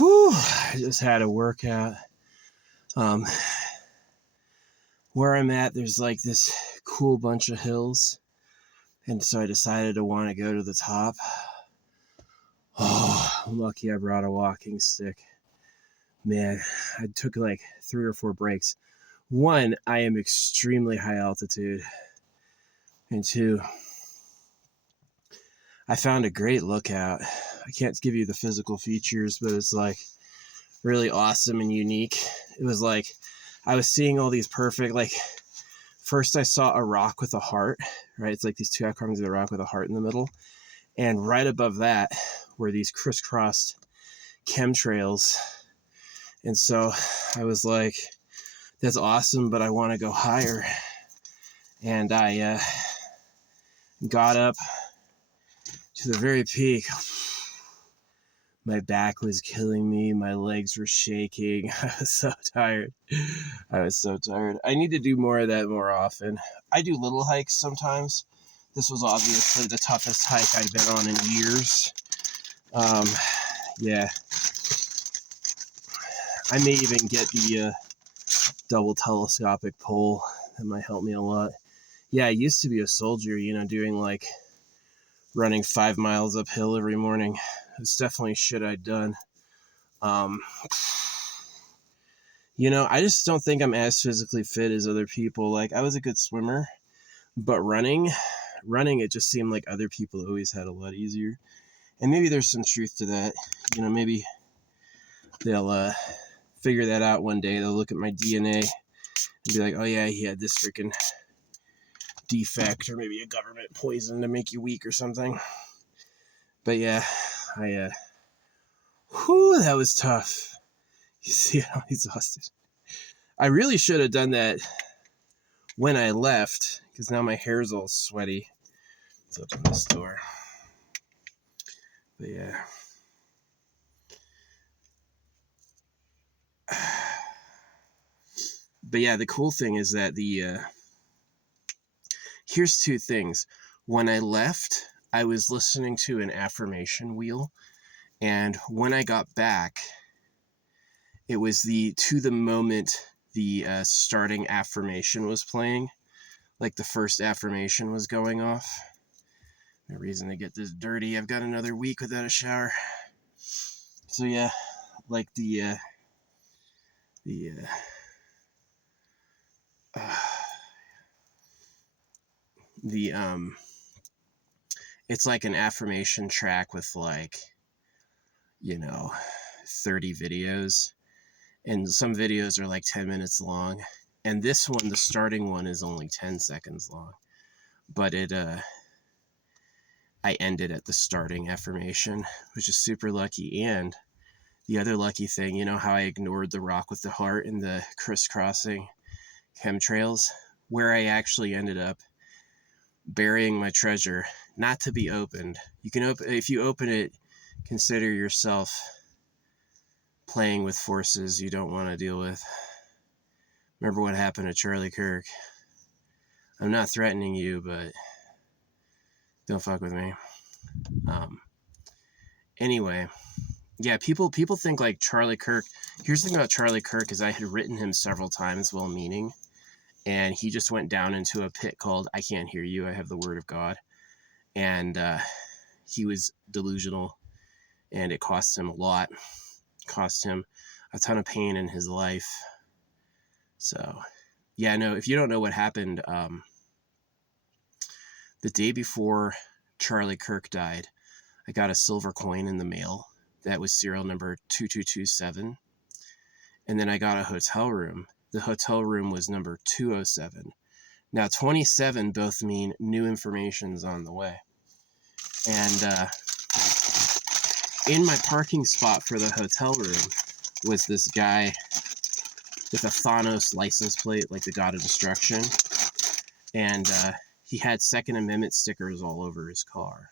Whew, I just had a workout. Um, where I'm at, there's like this cool bunch of hills. And so I decided to want to go to the top. Oh, I'm lucky I brought a walking stick. Man, I took like 3 or 4 breaks. One, I am extremely high altitude. And two, I found a great lookout. I can't give you the physical features, but it's like really awesome and unique. It was like I was seeing all these perfect, like, first I saw a rock with a heart, right? It's like these two outcroppings of a rock with a heart in the middle. And right above that were these crisscrossed chemtrails. And so I was like, that's awesome, but I want to go higher. And I got up to the very peak. My back was killing me. My legs were shaking. I was so tired. I need to do more of that more often. I do little hikes sometimes. This was obviously the toughest hike I'd been on in years. Yeah. I may even get the double telescopic pole. That might help me a lot. Yeah, I used to be a soldier, doing like running 5 miles uphill every morning. It's definitely shit I'd done. I just don't think I'm as physically fit as other people. Like, I was a good swimmer, but running, it just seemed like other people always had a lot easier. And maybe there's some truth to that. Maybe they'll figure that out one day. They'll look at my DNA and be like, oh yeah, he had this freaking defect, or maybe a government poison to make you weak or something. But yeah, that was tough. You see how exhausted. I really should have done that when I left, because now my hair's all sweaty. Let's open this door. But yeah. But yeah, the cool thing is that here's 2 things. When I left, I was listening to an affirmation wheel, and when I got back, it was to the moment the starting affirmation was playing, like the first affirmation was going off. No reason to get this dirty. I've got another week without a shower. So yeah, like it's like an affirmation track with 30 videos, and some videos are like 10 minutes long, and this one, the starting one, is only 10 seconds long, but I ended at the starting affirmation, which is super lucky. And the other lucky thing, how I ignored the rock with the heart and the crisscrossing chemtrails, where I actually ended up burying my treasure, not to be opened. You can if you open it, consider yourself playing with forces you don't want to deal with. Remember what happened to Charlie Kirk. I'm not threatening you, but don't fuck with me. Anyway, yeah, people think like Charlie Kirk. Here's the thing about Charlie Kirk is I had written him several times well-meaning, and he just went down into a pit called I Can't Hear You, I Have the Word of God. And he was delusional, and it cost him a lot. Cost him a ton of pain in his life. So, yeah, no, if you don't know what happened, the day before Charlie Kirk died, I got a silver coin in the mail that was serial number 2227. And then I got a hotel room. The hotel room was number 207. Now, 27 both mean new information's on the way. And in my parking spot for the hotel room was this guy with a Thanos license plate, like the God of Destruction. And he had Second Amendment stickers all over his car,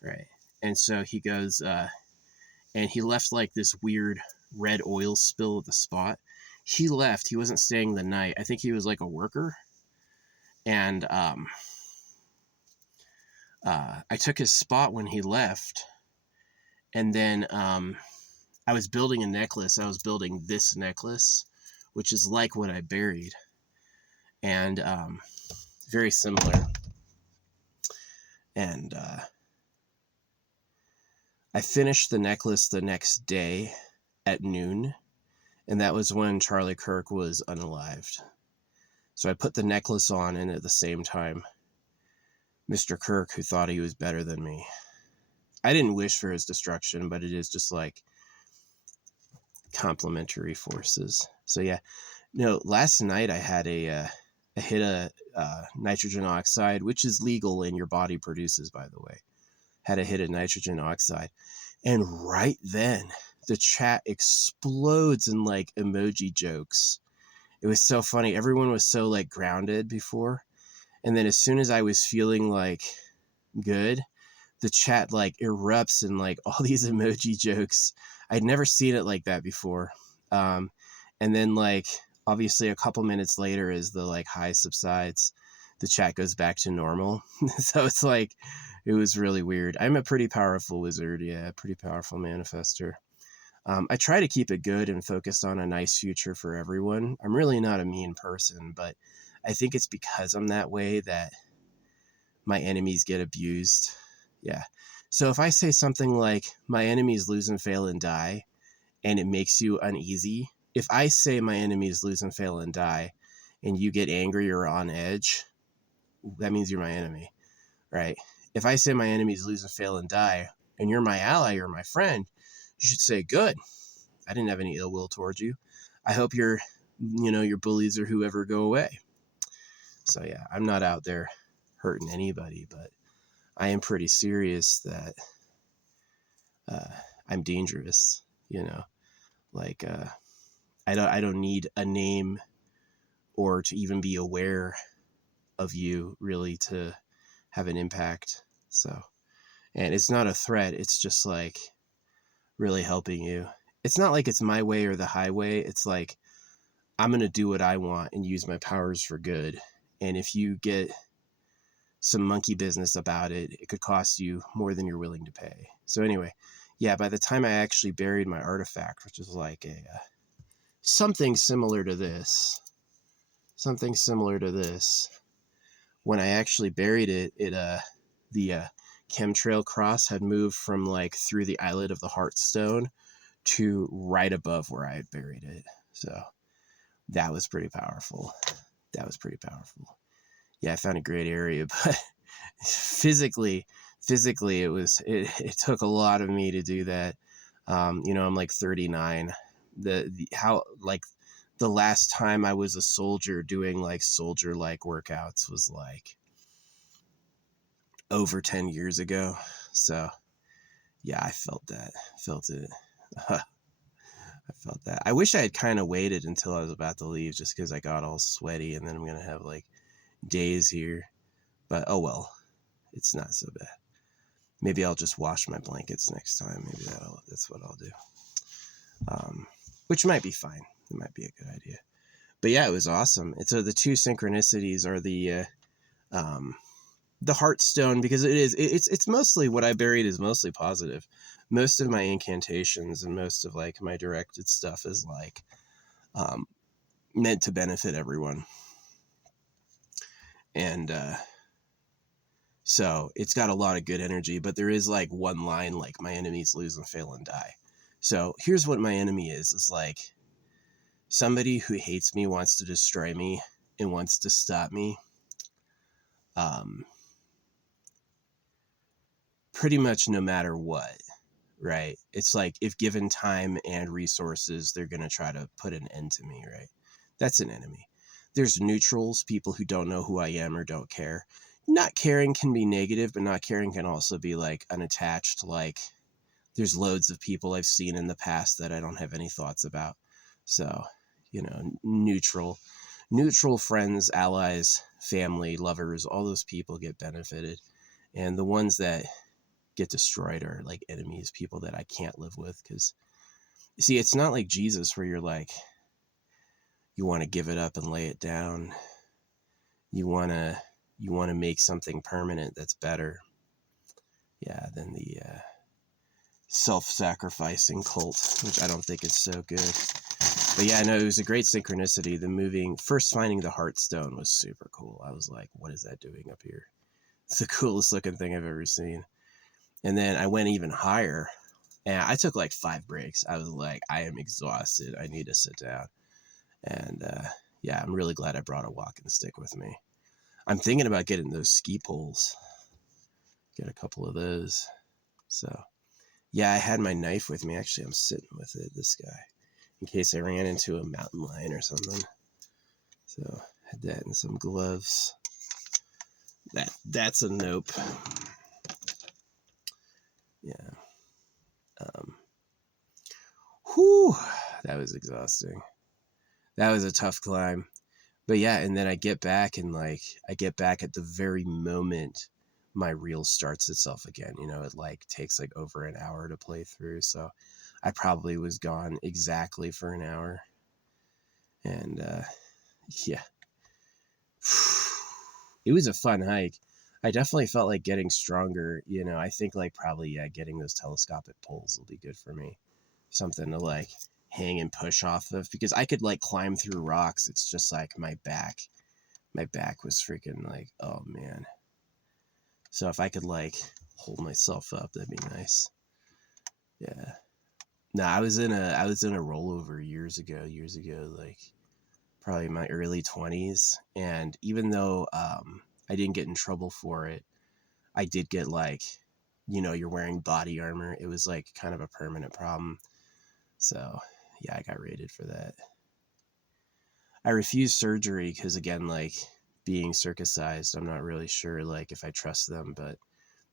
right? And so he goes, and he left like this weird red oil spill at the spot. He left. He wasn't staying the night. I think he was like a worker. And I took his spot when he left. And then I was building a necklace. I was building this necklace, which is like what I buried, and very similar. And I finished the necklace the next day at noon, and that was when Charlie Kirk was unalived. So I put the necklace on, and at the same time, Mr. Kirk, who thought he was better than me. I didn't wish for his destruction, but it is just like complementary forces. So yeah, no. Last night I had a hit of nitrogen oxide, which is legal and your body produces, by the way. Had a hit of nitrogen oxide, and right then the chat explodes in like emoji jokes. It was so funny. Everyone was so like grounded before, and then as soon as I was feeling like good, the chat like erupts in like all these emoji jokes. I'd never seen it like that before. And then like obviously a couple minutes later, as the like high subsides, the chat goes back to normal. So it's like, it was really weird. I'm a pretty powerful wizard. Yeah, pretty powerful manifester. I try to keep it good and focused on a nice future for everyone. I'm really not a mean person, but I think it's because I'm that way that my enemies get abused. Yeah. So if I say something like, my enemies lose and fail and die, and it makes you uneasy, if I say my enemies lose and fail and die, and you get angry or on edge, that means you're my enemy, right? If I say my enemies lose and fail and die, and you're my ally or my friend, you should say, good. I didn't have any ill will towards you. I hope your bullies or whoever go away. So yeah, I'm not out there hurting anybody, but I am pretty serious that I'm dangerous, like I don't need a name or to even be aware of you really to have an impact. So, and it's not a threat. It's just like really helping you. It's not like it's my way or the highway. It's like, I'm going to do what I want and use my powers for good. And if you get some monkey business about it, it could cost you more than you're willing to pay. So anyway, yeah, by the time I actually buried my artifact, which is like something similar to this, when I actually buried it, the chemtrail cross had moved from like through the eyelid of the Heartstone to right above where I had buried it. So that was pretty powerful. Yeah, I found a great area, but physically it took a lot of me to do that. I'm like 39. The last time I was a soldier doing like soldier like workouts was like over 10 years ago. So yeah, I felt it. I felt that. I wish I had kind of waited until I was about to leave, just because I got all sweaty, and then I'm gonna have like days here. But oh well, it's not so bad. Maybe I'll just wash my blankets next time. Maybe that's what I'll do. Which might be fine. It might be a good idea. But yeah, it was awesome. And so the two synchronicities are the Heartstone, because it's mostly what I buried is mostly positive. Most of my incantations and most of like my directed stuff is like meant to benefit everyone. And so it's got a lot of good energy, but there is like one line like, my enemies lose and fail and die. So here's what my enemy is like somebody who hates me, wants to destroy me, and wants to stop me. Pretty much no matter what, right? It's like, if given time and resources, they're going to try to put an end to me, right? That's an enemy. There's neutrals, people who don't know who I am or don't care. Not caring can be negative, but not caring can also be like unattached. Like, there's loads of people I've seen in the past that I don't have any thoughts about. So, neutral friends, allies, family, lovers, all those people get benefited. And the ones that get destroyed are like enemies, people that I can't live with. Because, see, it's not like Jesus where you're like, you want to give it up and lay it down. You want to make something permanent that's better, yeah, than the self-sacrificing cult, which I don't think is so good. But yeah, no, it was a great synchronicity. First finding the Heartstone was super cool. I was like, what is that doing up here? It's the coolest looking thing I've ever seen. And then I went even higher, and I took like 5 breaks. I was like, I am exhausted. I need to sit down. And yeah, I'm really glad I brought a walking stick with me. I'm thinking about getting those ski poles. Get a couple of those. So yeah, I had my knife with me. Actually, I'm sitting with it, this guy, in case I ran into a mountain lion or something. So had that and some gloves. That's a nope. Yeah. Whew, that was exhausting. That was a tough climb. But yeah, and then I get back and like I get back at the very moment my reel starts itself again. You know, it like takes like over an hour to play through. So I probably was gone exactly for an hour. And yeah. It was a fun hike. I definitely felt like getting stronger. You know, I think like probably, yeah, getting those telescopic poles will be good for me. Something to like hang and push off of, because I could like climb through rocks. It's just like my back was freaking like, oh man. So if I could like hold myself up, that'd be nice. Yeah. No, I was in a rollover years ago, like probably my early 20s. And even though I didn't get in trouble for it, I did get like, you know, you're wearing body armor. It was like kind of a permanent problem. So yeah, I got rated for that. I refused surgery because, again, like being circumcised, I'm not really sure like if I trust them, but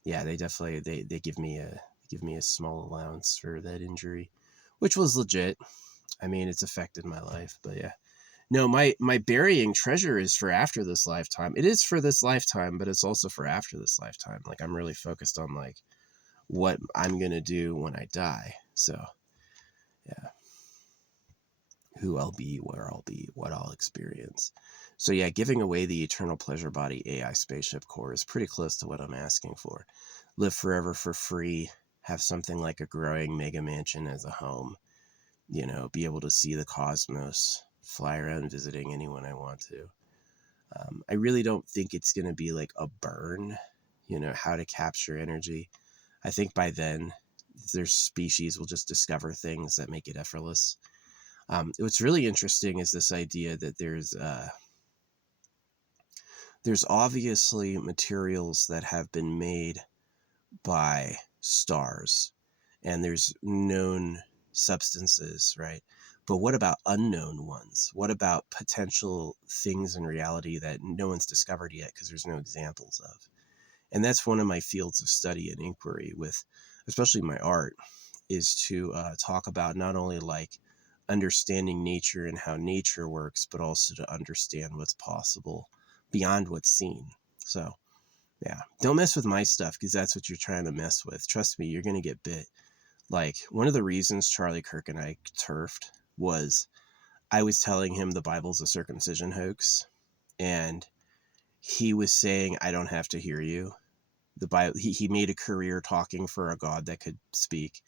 yeah, they definitely they give me a small allowance for that injury, which was legit. I mean, it's affected my life, but yeah. No, my burying treasure is for after this lifetime. It is for this lifetime, but it's also for after this lifetime. Like I'm really focused on like what I'm gonna do when I die. So yeah. Who I'll be, where I'll be, what I'll experience. So yeah, giving away the Eternal Pleasure Body AI spaceship core is pretty close to what I'm asking for. Live forever for free, have something like a growing mega mansion as a home, you know, be able to see the cosmos, fly around visiting anyone I want to. I really don't think it's going to be like a burn, you know, how to capture energy. I think by then, their species will just discover things that make it effortless. What's really interesting is this idea that there's obviously materials that have been made by stars, and there's known substances, right? But what about unknown ones? What about potential things in reality that no one's discovered yet because there's no examples of? And that's one of my fields of study and inquiry with, especially my art, is to talk about not only like understanding nature and how nature works, but also to understand what's possible beyond what's seen. So yeah, don't mess with my stuff because that's what you're trying to mess with. Trust me, you're going to get bit. Like one of the reasons Charlie Kirk and I turfed was I was telling him the Bible's a circumcision hoax, and he was saying, I don't have to hear you. The Bible, he made a career talking for a God that could speak.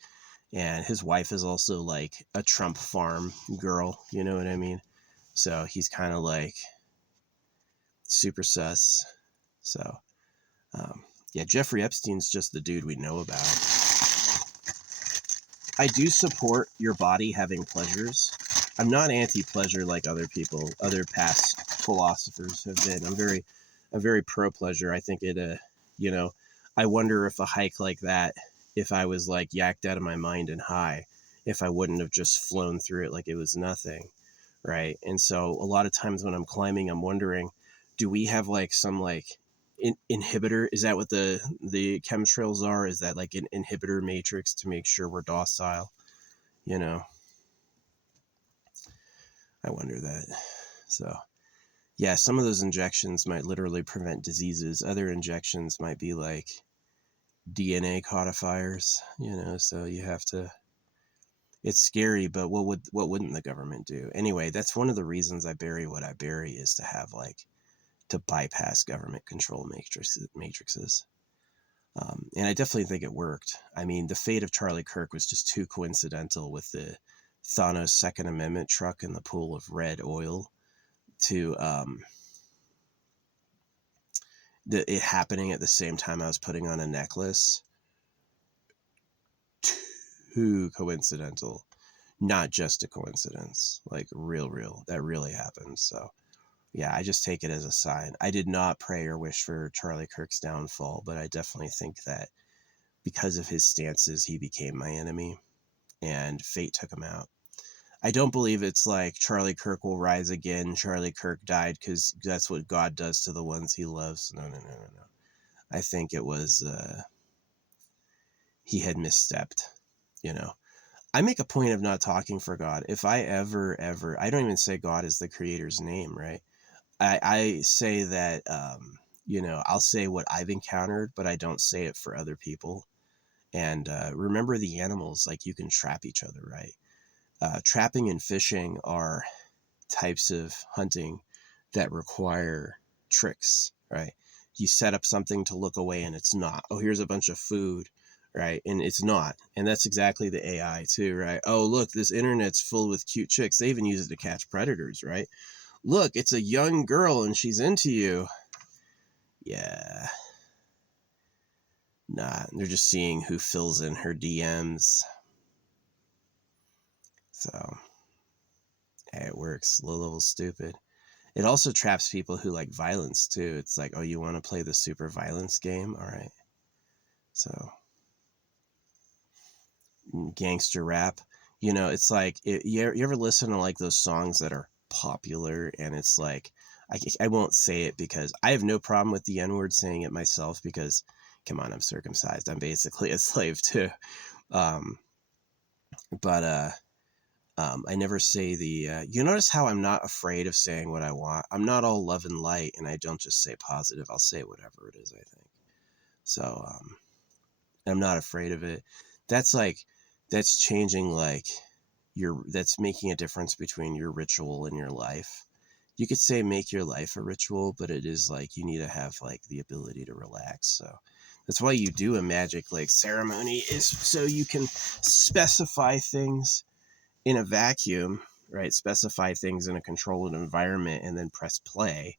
And his wife is also like a Trump farm girl, you know what I mean? So he's kind of like super sus. So yeah, Jeffrey Epstein's just the dude we know about. I do support your body having pleasures. I'm not anti-pleasure like other people, other past philosophers have been. I'm very pro-pleasure. I think it, you know, I wonder if a hike like that, if I was like yacked out of my mind and high, if I wouldn't have just flown through it like it was nothing, right? And so a lot of times when I'm climbing, I'm wondering, do we have like some like inhibitor? Is that what the chemtrails are? Is that like an inhibitor matrix to make sure we're docile? You know, I wonder that. So yeah, some of those injections might literally prevent diseases. Other injections might be like DNA codifiers, you know, so you have to, it's scary, but what wouldn't the government do? Anyway, that's one of the reasons I bury what I bury, is to have like, to bypass government control matrices. And I definitely think it worked. I mean, the fate of Charlie Kirk was just too coincidental with the Thanos Second Amendment truck in the pool of red oil to it happening at the same time I was putting on a necklace. Too coincidental. Not just a coincidence. Like, real. That really happened. So, yeah, I just take it as a sign. I did not pray or wish for Charlie Kirk's downfall, but I definitely think that because of his stances, he became my enemy, and fate took him out. I don't believe it's like Charlie Kirk will rise again. Charlie Kirk died because that's what God does to the ones he loves. No. I think it was he had misstepped, you know. I make a point of not talking for God. If I ever, I don't even say God is the creator's name, right? I say that, I'll say what I've encountered, but I don't say it for other people. And remember the animals, like you can trap each other, right? Trapping and fishing are types of hunting that require tricks, right? You set up something to look away and it's not. Oh, here's a bunch of food, right? And it's not. And that's exactly the AI too, right? Oh, look, this internet's full with cute chicks. They even use it to catch predators, right? Look, it's a young girl and she's into you. Yeah. Nah, they're just seeing who fills in her DMs. So, hey, it works. Low level stupid. It also traps people who like violence too. It's like, oh, you want to play the super violence game? All right. So, gangster rap. It's like, you ever listen to like those songs that are popular and it's like, I won't say it because I have no problem with the N word saying it myself because, come on, I'm circumcised. I'm basically a slave too. Um, but, I never say you notice how I'm not afraid of saying what I want. I'm not all love and light and I don't just say positive. I'll say whatever it is, I think. So, I'm not afraid of it. That's like, that's changing like that's making a difference between your ritual and your life. You could say make your life a ritual, but it is like you need to have like the ability to relax. So that's why you do a magic like ceremony, is so you can specify things in a vacuum, right? Specify things in a controlled environment and then press play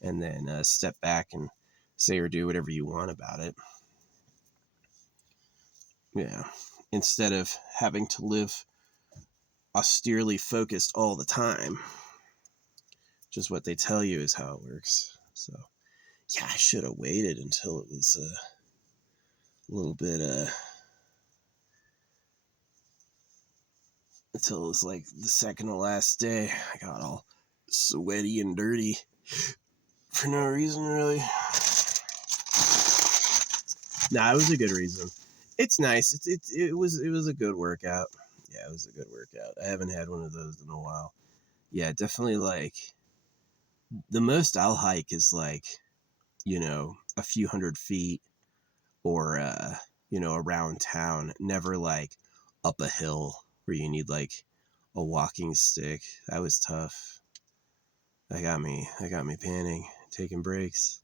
and then step back and say or do whatever you want about it. Yeah. Instead of having to live austerely focused all the time. Just what they tell you is how it works. So, yeah, I should have waited until it was a little bit, until it was like the second to last day. I got all sweaty and dirty for no reason, really. Nah, it was a good reason. It's nice. It was a good workout. Yeah, it was a good workout. I haven't had one of those in a while. Yeah, definitely like the most I'll hike is like, a few 100 feet or, around town, never like up a hill where you need like a walking stick. That was tough. That got me panting, taking breaks.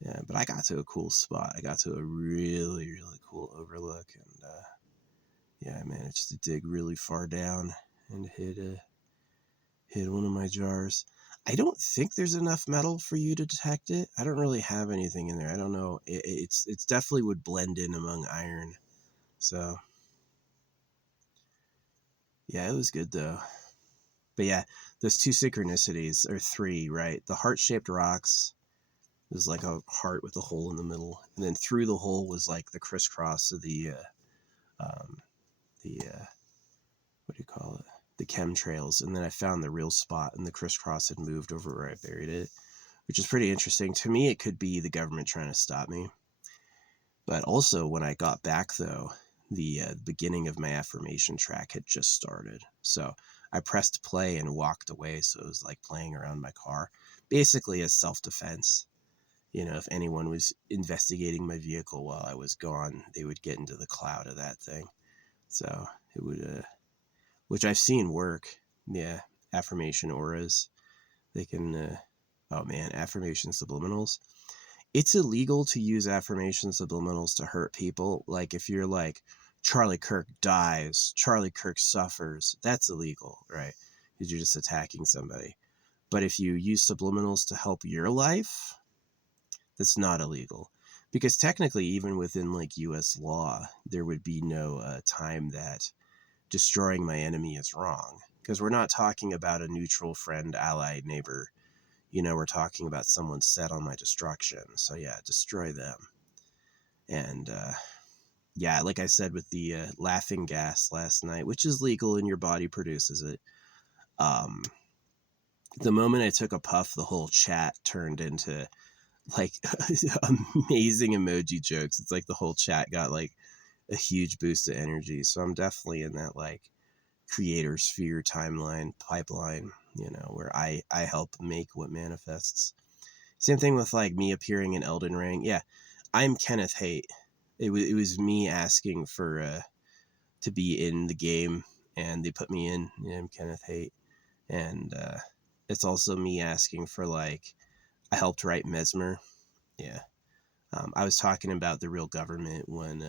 Yeah, but I got to a cool spot. I got to a really, really cool overlook, and yeah, I managed to dig really far down and hit one of my jars. I don't think there's enough metal for you to detect it. I don't really have anything in there. I don't know. It's definitely would blend in among iron. So yeah, it was good though. But yeah, those two synchronicities, or three, right? The heart-shaped rocks was like a heart with a hole in the middle, and then through the hole was like the crisscross of um, the what do you call it? The chemtrails. And then I found the real spot, and the crisscross had moved over where I buried it, which is pretty interesting. To me, it could be the government trying to stop me. But also, when I got back, though, the beginning of my affirmation track had just started. So I pressed play and walked away. So it was like playing around my car, basically as self-defense. If anyone was investigating my vehicle while I was gone, they would get into the cloud of that thing. So it would, which I've seen work. Yeah, affirmation auras. They can, oh man, affirmation subliminals. it's illegal to use affirmation subliminals to hurt people. Like if you're like, Charlie Kirk dies, Charlie Kirk suffers, that's illegal, right? Because you're just attacking somebody. But if you use subliminals to help your life, that's not illegal. Because technically, even within like US law, there would be no time that destroying my enemy is wrong. Because we're not talking about a neutral friend, ally, neighbor. We're talking about someone set on my destruction. So yeah, destroy them. And yeah, like I said with the laughing gas last night, which is legal and your body produces it. The moment I took a puff, the whole chat turned into like amazing emoji jokes. It's like the whole chat got like a huge boost of energy. So I'm definitely in that like creator sphere timeline pipeline, where I help make what manifests. Same thing with like me appearing in Elden Ring. Yeah, I'm Kenneth Haight. It was me asking for to be in the game, and they put me in. Yeah, I'm Kenneth Haight, and it's also me asking for like I helped write Mesmer. Yeah, I was talking about the real government when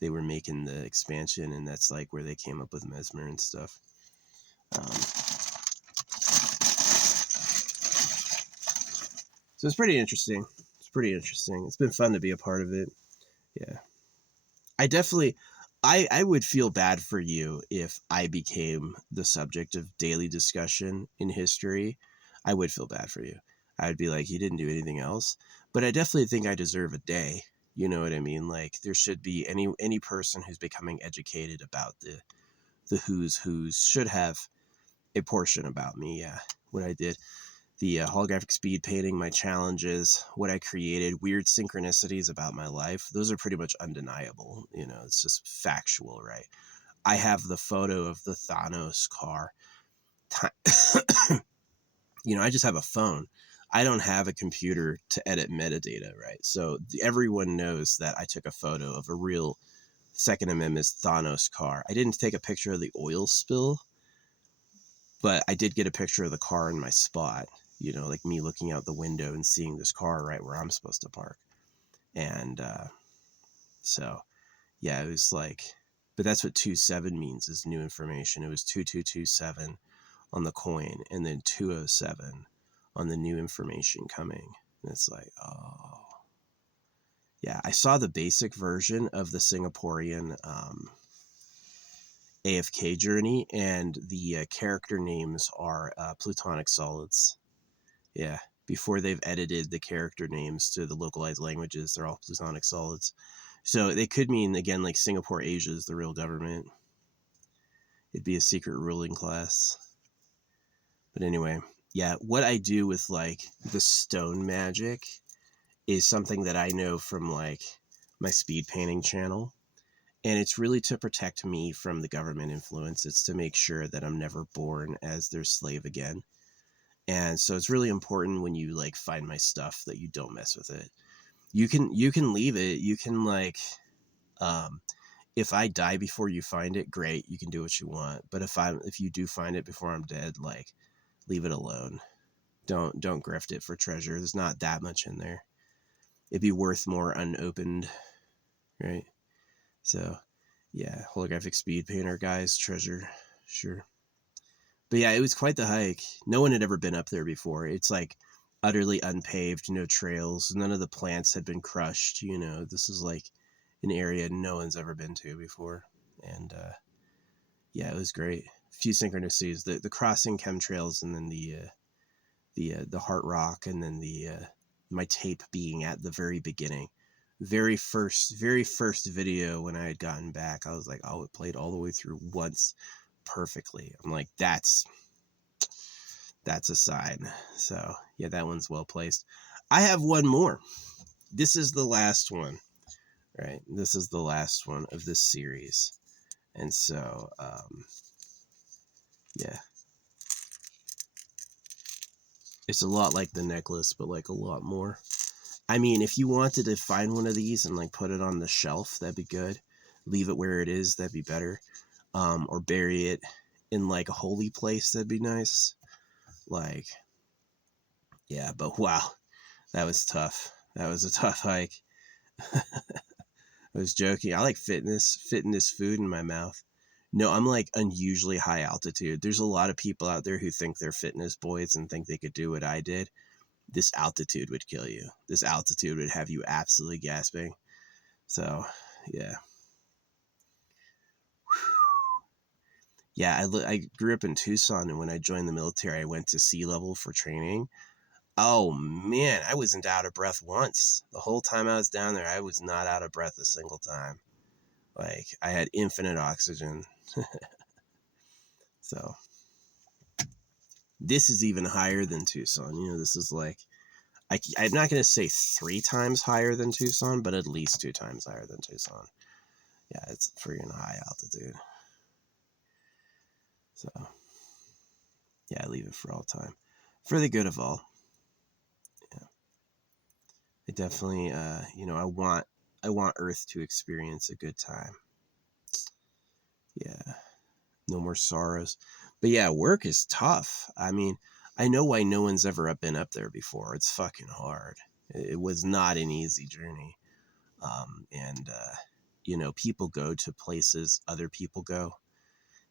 they were making the expansion, and that's like where they came up with Mesmer and stuff. So it's pretty interesting. It's been fun to be a part of it. Yeah. I would feel bad for you if I became the subject of daily discussion in history. I would feel bad for you. I would be like, you didn't do anything else. But I definitely think I deserve a day. You know what I mean? Like there should be any person who's becoming educated about the who's should have a portion about me. Yeah, what I did. The holographic speed painting, my challenges, what I created, weird synchronicities about my life. Those are pretty much undeniable. It's just factual, right? I have the photo of the Thanos car. I just have a phone. I don't have a computer to edit metadata, right? So everyone knows that I took a photo of a real Second Amendment Thanos car. I didn't take a picture of the oil spill, but I did get a picture of the car in my spot, like me looking out the window and seeing this car right where I'm supposed to park. And so, yeah, it was like, but that's what 27 means is new information. It was 2227 on the coin and then 207 on the new information coming. And it's like, oh. Yeah, I saw the basic version of the Singaporean AFK journey, and the character names are plutonic solids. Yeah, before they've edited the character names to the localized languages, they're all plutonic solids. So they could mean, again, like Singapore Asia is the real government. It'd be a secret ruling class. But anyway, yeah, what I do with like the stone magic is something that I know from like my speed painting channel. And it's really to protect me from the government influence. It's to make sure that I'm never born as their slave again. And so it's really important when you like find my stuff that you don't mess with it. You can leave it. You can like, if I die before you find it, great. You can do what you want. But if you do find it before I'm dead, like leave it alone. Don't grift it for treasure. There's not that much in there. It'd be worth more unopened, right? So yeah, holographic speed painter guys, treasure, sure. But yeah, it was quite the hike. No one had ever been up there before. It's like utterly unpaved, no trails. None of the plants had been crushed. This is like an area no one's ever been to before. And yeah, it was great. A few synchronicities, the crossing chemtrails, and then the heart rock, and then the my tape being at the very beginning. Very first video when I had gotten back, I was like, oh, it played all the way through once perfectly. I'm like, that's a sign. So yeah, that one's well placed. I have one more. This is the last one, right? This is the last one of this series. And so, yeah, it's a lot like the necklace, but like a lot more. I mean, if you wanted to find one of these and like put it on the shelf, that'd be good. Leave it where it is, that'd be better. Or bury it in like a holy place, that'd be nice. Like, yeah, but wow, that was tough. that was a tough hike. I was joking. I like fitness food in my mouth. No, I'm like unusually high altitude. There's a lot of people out there who think they're fitness boys and think they could do what I did. This altitude would kill you. This altitude would have you absolutely gasping. So, yeah. Yeah, I grew up in Tucson, and when I joined the military, I went to sea level for training. Oh man, I wasn't out of breath once. The whole time I was down there, I was not out of breath a single time. Like, I had infinite oxygen. So, this is even higher than Tucson. You know, this is like, I'm not going to say 3 times higher than Tucson, but at least 2 times higher than Tucson. Yeah, it's freaking high altitude. So, yeah, I leave it for all time. For the good of all. Yeah. I definitely, you know, I want Earth to experience a good time. Yeah. No more sorrows. But yeah, work is tough. I mean, I know why no one's ever been up there before. It's fucking hard. It was not an easy journey. And you know, people go to places other people go.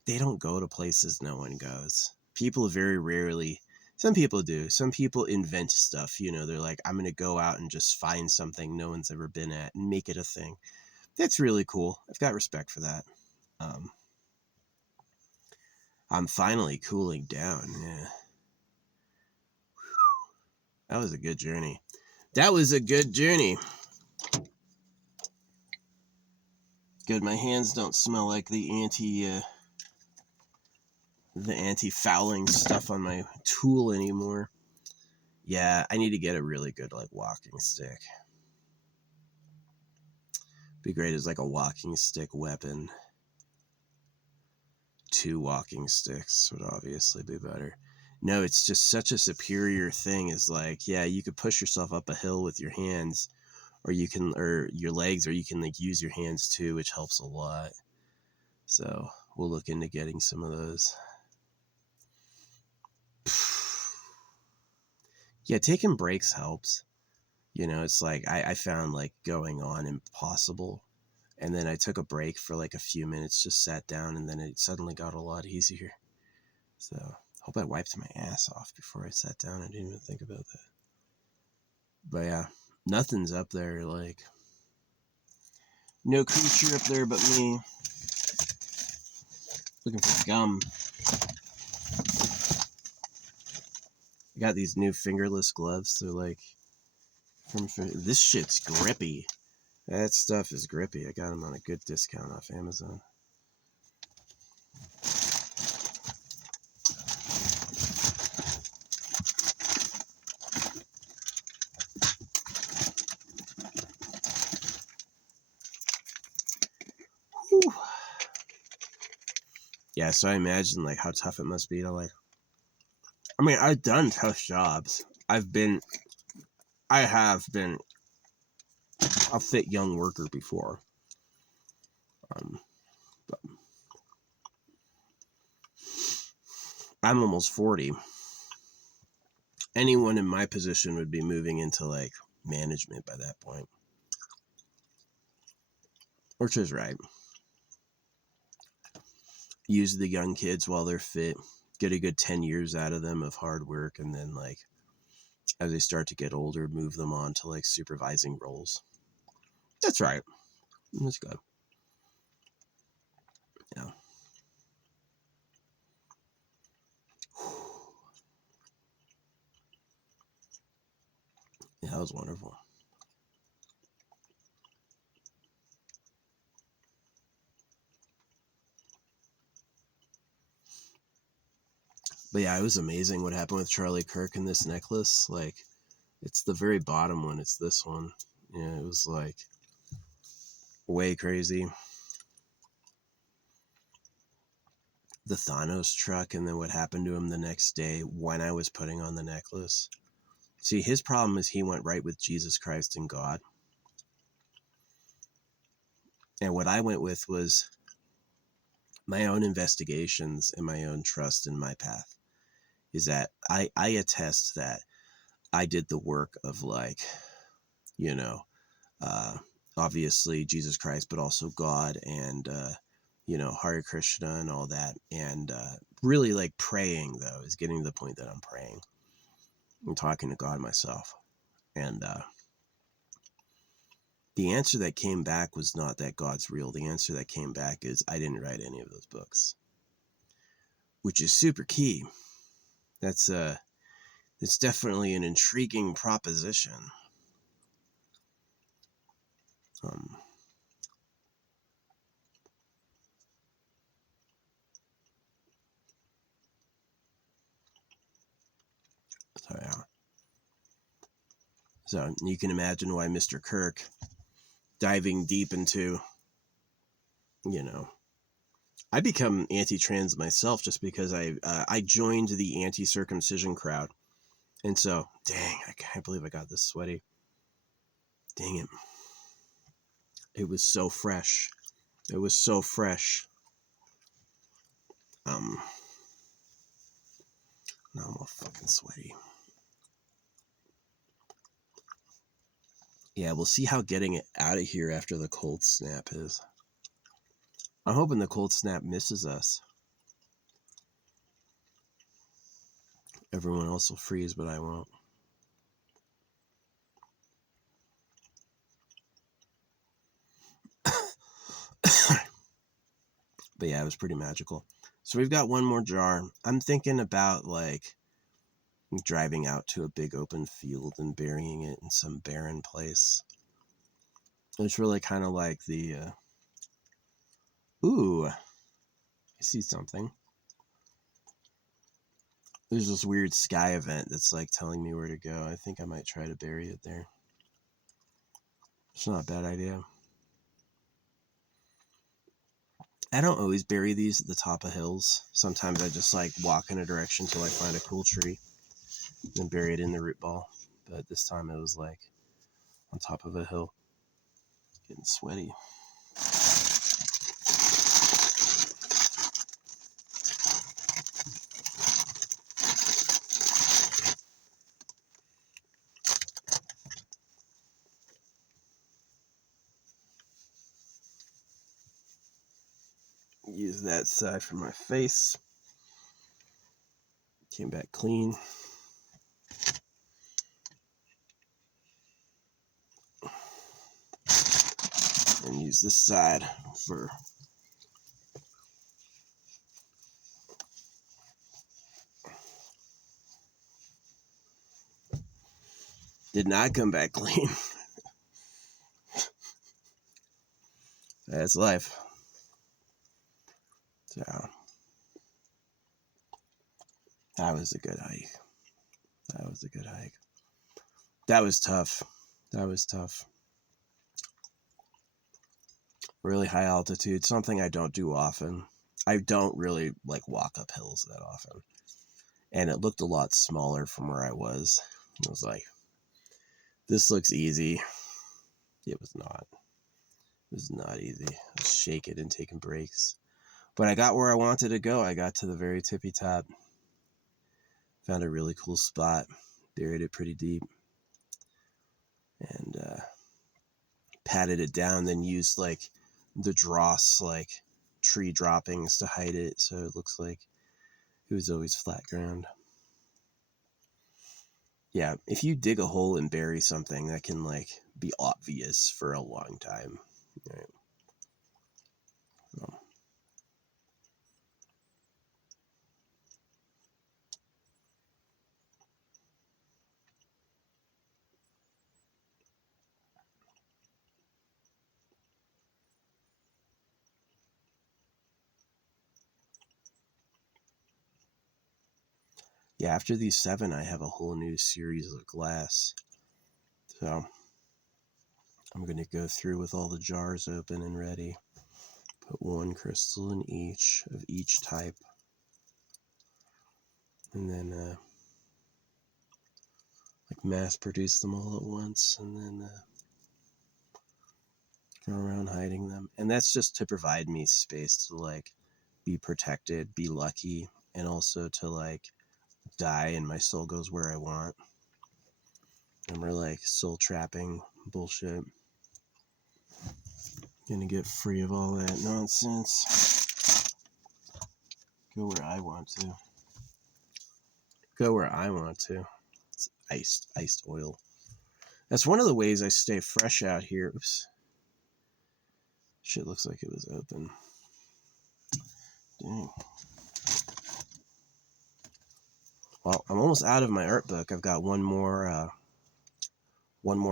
They don't go to places no one goes. People very rarely, some people do. Some people invent stuff. You know, they're like, I'm going to go out and just find something no one's ever been at and make it a thing. That's really cool. I've got respect for that. Um, I'm finally cooling down. Yeah. That was a good journey. That was a good journey. Good. My hands don't smell like the anti-fouling stuff on my tool anymore. Yeah, I need to get a really good like walking stick. Be great as like a walking stick weapon. 2 walking sticks would obviously be better. No, it's just such a superior thing. Is like, yeah, you could push yourself up a hill with your hands, or your legs, or you can like use your hands too, which helps a lot. So we'll look into getting some of those. Yeah, taking breaks helps. You know, it's like I found like going on impossible. And then I took a break for like a few minutes, just sat down, and then it suddenly got a lot easier. So hope I wiped my ass off before I sat down. I didn't even think about that. But yeah, nothing's up there. Like, no creature up there but me. Looking for gum. I got these new fingerless gloves. They're like, this shit's grippy. That stuff is grippy. I got them on a good discount off Amazon. Whew. Yeah, so I imagine like how tough it must be to like. I mean, I've done tough jobs. I have been a fit young worker before. But I'm almost 40. Anyone in my position would be moving into like management by that point. Which is right. Use the young kids while they're fit, get a good 10 years out of them of hard work, and then like as they start to get older, move them on to like supervising roles. That's right. That's good. Yeah. Yeah, that was wonderful. But yeah, it was amazing what happened with Charlie Kirk and this necklace. Like, it's the very bottom one. It's this one. Yeah, it was like way crazy. The Thanos truck, and then what happened to him the next day when I was putting on the necklace. See, his problem is he went right with Jesus Christ and God. And what I went with was my own investigations and my own trust in my path. Is that I attest that I did the work of like you know, obviously Jesus Christ, but also God, and, Hare Krishna and all that. And really like praying, though, is getting to the point that I'm praying. I'm talking to God myself. And the answer that came back was not that God's real. The answer that came back is I didn't write any of those books, which is super key. That's definitely an intriguing proposition. So yeah. So you can imagine why Mr. Kirk, diving deep into, I become anti-trans myself just because I joined the anti-circumcision crowd. And so, dang, I can't believe I got this sweaty. Dang it. It was so fresh. It was so fresh. Now I'm all fucking sweaty. Yeah, we'll see how getting it out of here after the cold snap is. I'm hoping the cold snap misses us. Everyone else will freeze, but I won't. But yeah, it was pretty magical. So we've got one more jar. I'm thinking about like driving out to a big open field and burying it in some barren place. It's really kind of like the ooh, I see something. There's this weird sky event that's like telling me where to go. I think I might try to bury it there. It's not a bad idea. I don't always bury these at the top of hills. Sometimes I just like walk in a direction till I find a cool tree and bury it in the root ball. But this time it was like on top of a hill. Getting sweaty. Use that side for my face. Came back clean. And use this side for did not come back clean. That's life. So that was a good hike. That was a good hike. That was tough. That was tough. Really high altitude, something I don't do often. I don't really like walk up hills that often. And it looked a lot smaller from where I was. I was like, this looks easy. It was not. It was not easy. I was shaking and taking breaks. But I got where I wanted to go. I got to the very tippy top. Found a really cool spot. Buried it pretty deep. And patted it down, then used like the dross, like tree droppings to hide it. So it looks like it was always flat ground. Yeah, if you dig a hole and bury something, that can like be obvious for a long time. Right? So. Yeah, after these 7, I have a whole new series of glass. So I'm going to go through with all the jars open and ready. Put 1 crystal in each of each type. And then like mass produce them all at once. And then go around hiding them. And that's just to provide me space to like be protected, be lucky, and also to like die and my soul goes where I want. And we're like soul trapping bullshit. Gonna get free of all that nonsense. Go where I want to. Go where I want to. It's iced oil. That's one of the ways I stay fresh out here. Oops. Shit looks like it was open. Dang. Well, I'm almost out of my art book. I've got one more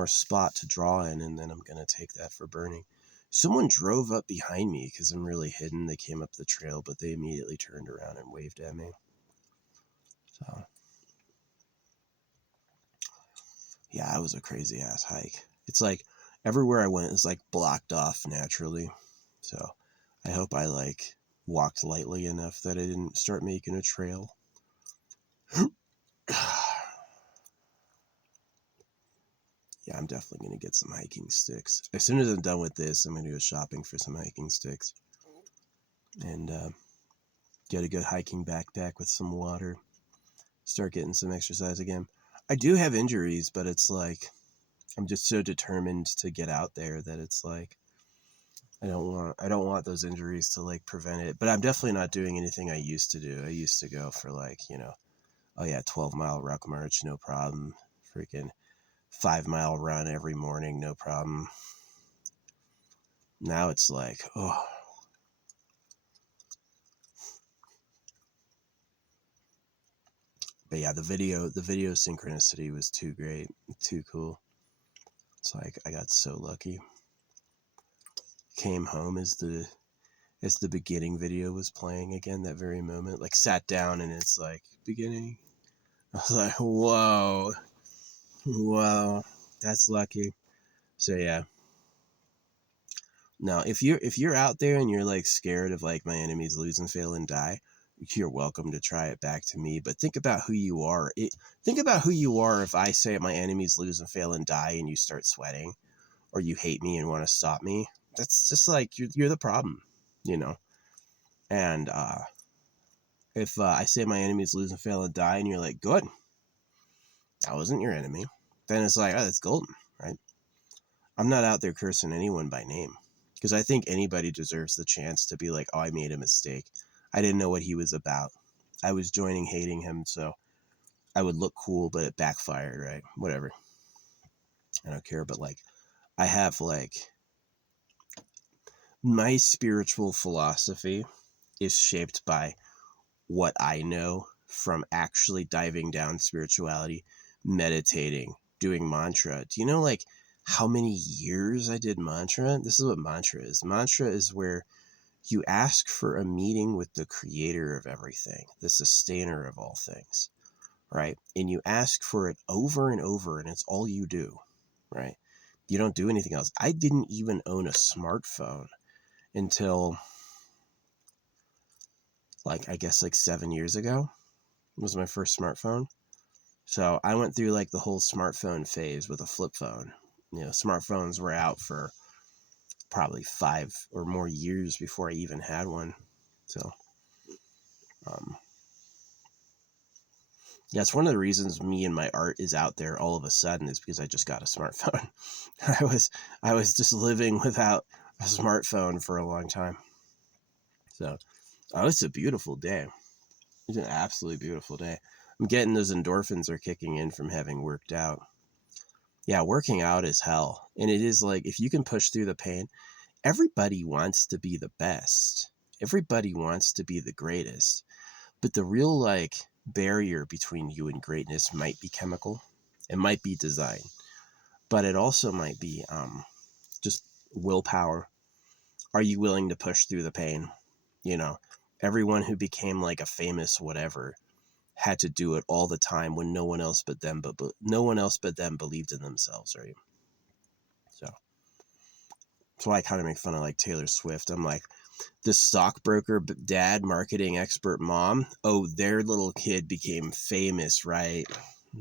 spot to draw in, and then I'm gonna take that for burning. Someone drove up behind me because I'm really hidden. They came up the trail, but they immediately turned around and waved at me. So, yeah, it was a crazy ass hike. It's like everywhere I went is like blocked off naturally. So I hope I like walked lightly enough that I didn't start making a trail. Yeah, I'm definitely going to get some hiking sticks. As soon as I'm done with this, I'm going to go shopping for some hiking sticks. And get a good hiking backpack with some water. Start getting some exercise again. I do have injuries, but it's like, I'm just so determined to get out there that it's like, I don't want those injuries to like prevent it. But I'm definitely not doing anything I used to do. I used to go for like, 12-mile ruck march, no problem. Freaking 5-mile run every morning, no problem. Now it's like, oh. But yeah, the video synchronicity was too great, too cool. It's like I got so lucky. Came home as the beginning video was playing again that very moment. Like sat down and it's like beginning. I was like, whoa, that's lucky. So yeah. Now, if you're out there and you're like scared of like my enemies lose and fail and die, you're welcome to try it back to me. But think about who you are. Think about who you are if I say my enemies lose and fail and die and you start sweating, or you hate me and want to stop me. That's just like you're the problem, And if I say my enemies lose and fail and die, and you're like, good, I wasn't your enemy, then it's like, oh, that's golden, right? I'm not out there cursing anyone by name. Because I think anybody deserves the chance to be like, oh, I made a mistake. I didn't know what he was about. I was joining hating him, so I would look cool, but it backfired, right? Whatever. I don't care, but like, I have like, my spiritual philosophy is shaped by what I know from actually diving down spirituality, meditating, doing mantra. Do you know like how many years I did mantra? This is what mantra is. Mantra is where you ask for a meeting with the creator of everything, the sustainer of all things, right? And you ask for it over and over, and it's all you do, right? You don't do anything else. I didn't even own a smartphone until like, I guess like 7 years ago was my first smartphone. So I went through like the whole smartphone phase with a flip phone. Smartphones were out for probably 5 or more years before I even had one. So, yeah, it's one of the reasons me and my art is out there all of a sudden is because I just got a smartphone. I was just living without a smartphone for a long time. So, it's a beautiful day. It's an absolutely beautiful day. I'm getting those endorphins are kicking in from having worked out. Yeah, working out is hell. And it is like, if you can push through the pain, everybody wants to be the best. Everybody wants to be the greatest. But the real like barrier between you and greatness might be chemical. It might be design. But it also might be just willpower. Are you willing to push through the pain? Everyone who became like a famous whatever had to do it all the time when no one else but them believed in themselves, right? So that's why I kind of make fun of like Taylor Swift. I'm like, the stockbroker dad, marketing expert mom, oh, their little kid became famous, right?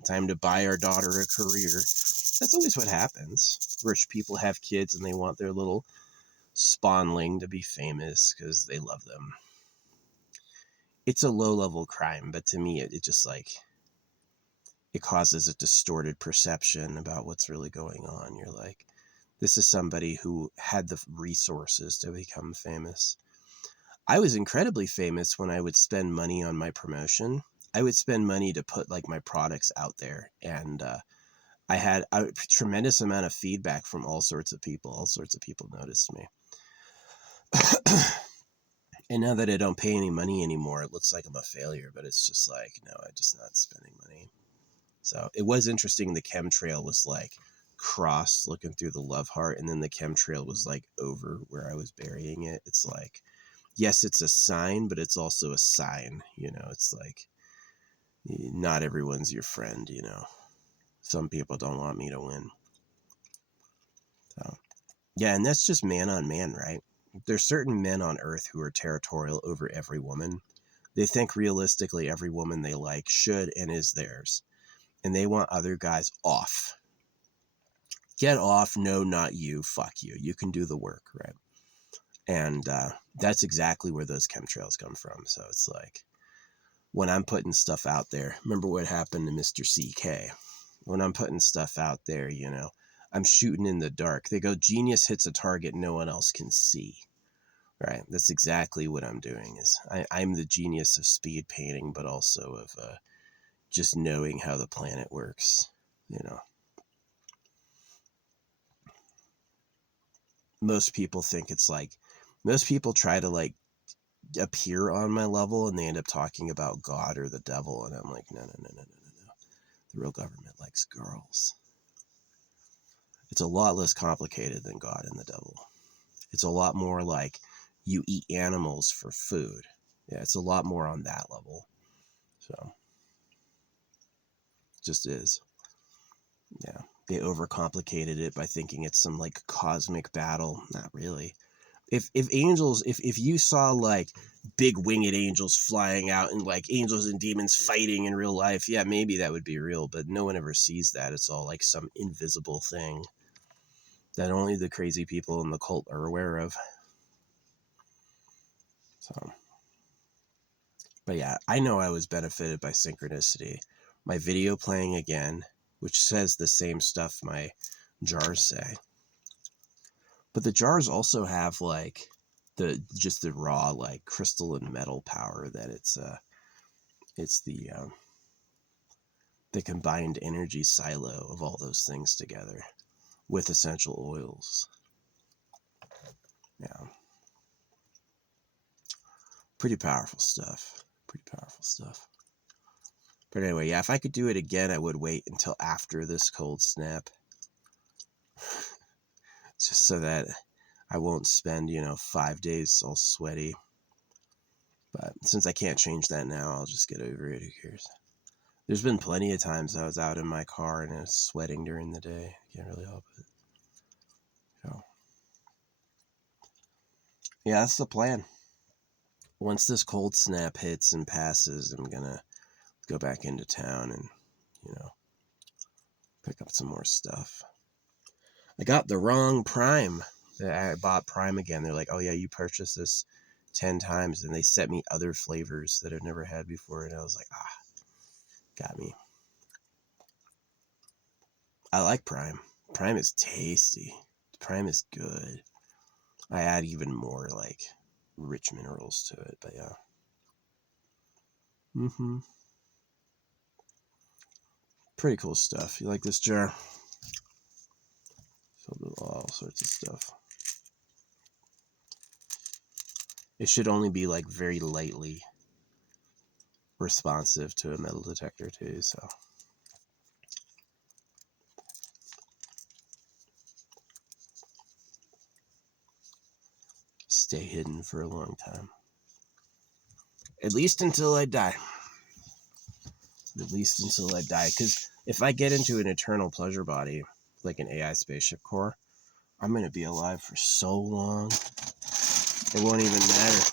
Time to buy our daughter a career. That's always what happens. Rich people have kids and they want their little spawnling to be famous because they love them. It's a low-level crime, but to me, it just like, it causes a distorted perception about what's really going on. You're like, this is somebody who had the resources to become famous. I was incredibly famous when I would spend money on my promotion. I would spend money to put like my products out there. And I had a tremendous amount of feedback from all sorts of people. All sorts of people noticed me. And now that I don't pay any money anymore, it looks like I'm a failure, but it's just like, no, I'm just not spending money. So it was interesting. The chemtrail was like crossed looking through the love heart. And then the chemtrail was like over where I was burying it. It's like, yes, it's a sign, but it's also a sign. You know, it's like, not everyone's your friend, you know. Some people don't want me to win. So, yeah, and that's just man on man, right? There's certain men on earth who are territorial over every woman. They think realistically every woman they like should and is theirs. And they want other guys off. Get off, no, not you, fuck you. You can do the work, right? And that's exactly where those chemtrails come from. So it's like, when I'm putting stuff out there, remember what happened to Mr. CK? When I'm putting stuff out there, you know, I'm shooting in the dark. They go, genius hits a target no one else can see. Right? That's exactly what I'm doing. Is I'm the genius of speed painting, but also of just knowing how the planet works. You know, most people think it's like, most people try to like appear on my level and they end up talking about God or the devil. And I'm like, no. The real government likes girls. It's a lot less complicated than God and the devil. It's a lot more like you eat animals for food. Yeah, it's a lot more on that level. So, it just is. Yeah, they overcomplicated it by thinking it's some like cosmic battle. Not really. If angels, if you saw like big winged angels flying out and like angels and demons fighting in real life, yeah, maybe that would be real, but no one ever sees that. It's all like some invisible thing that only the crazy people in the cult are aware of. So, but yeah, I know I was benefited by synchronicity. My video playing again, which says the same stuff my jars say. But the jars also have like the raw like crystal and metal power that it's the combined energy silo of all those things together with essential oils. Yeah. Pretty powerful stuff. But anyway, yeah, if I could do it again, I would wait until after this cold snap. Just so that I won't spend, 5 days all sweaty. But since I can't change that now, I'll just get over it. Who cares? There's been plenty of times I was out in my car and I was sweating during the day. Can't really help it. So, yeah, that's the plan. Once this cold snap hits and passes, I'm gonna go back into town and, pick up some more stuff. I got the wrong Prime. I bought Prime again. They're like, oh yeah, you purchased this 10 times. And they sent me other flavors that I've never had before. And I was like, got me. I like Prime. Prime is tasty. Prime is good. I add even more like rich minerals to it, but yeah. Pretty cool stuff. You like this jar? Filled with all sorts of stuff. It should only be like very lightly responsive to a metal detector too, so. Stay hidden for a long time. At least until I die. Because if I get into an eternal pleasure body, like an AI spaceship core, I'm going to be alive for so long, it won't even matter.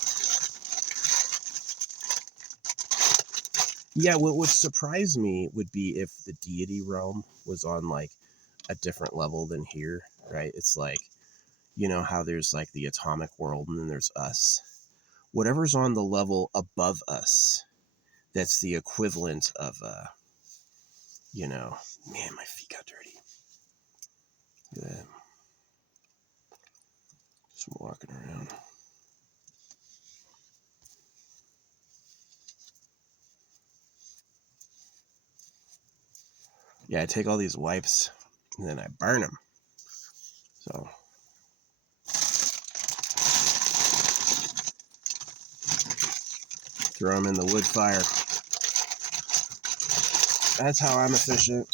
Yeah, what would surprise me would be if the deity realm was on, like, a different level than here, right? It's like, how there's, like, the atomic world and then there's us. Whatever's on the level above us, that's the equivalent of you know, man, my feet got dirty. Look at that. Just walking around. Yeah, I take all these wipes and then I burn them. So throw them in the wood fire. That's how I'm efficient.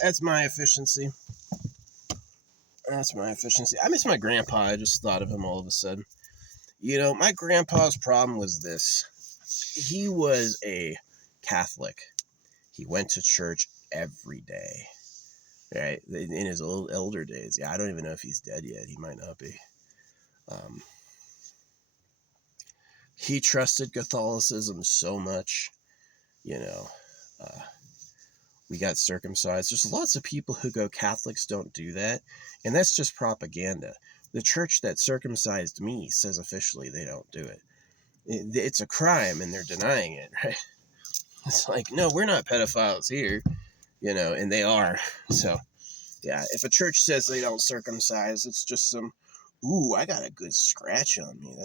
That's my efficiency. That's my efficiency. I miss my grandpa. I just thought of him all of a sudden. You know, my grandpa's problem was this. He was a Catholic. He went to church every day. Right? In his old elder days. Yeah, I don't even know if he's dead yet. He might not be. He trusted Catholicism so much. You know, we got circumcised. There's lots of people who go, Catholics don't do that. And that's just propaganda. The church that circumcised me says officially they don't do it. It's a crime and they're denying it, right? It's like, no, we're not pedophiles here, you know, and they are. So, yeah, if a church says they don't circumcise, it's just some, ooh, I got a good scratch on me.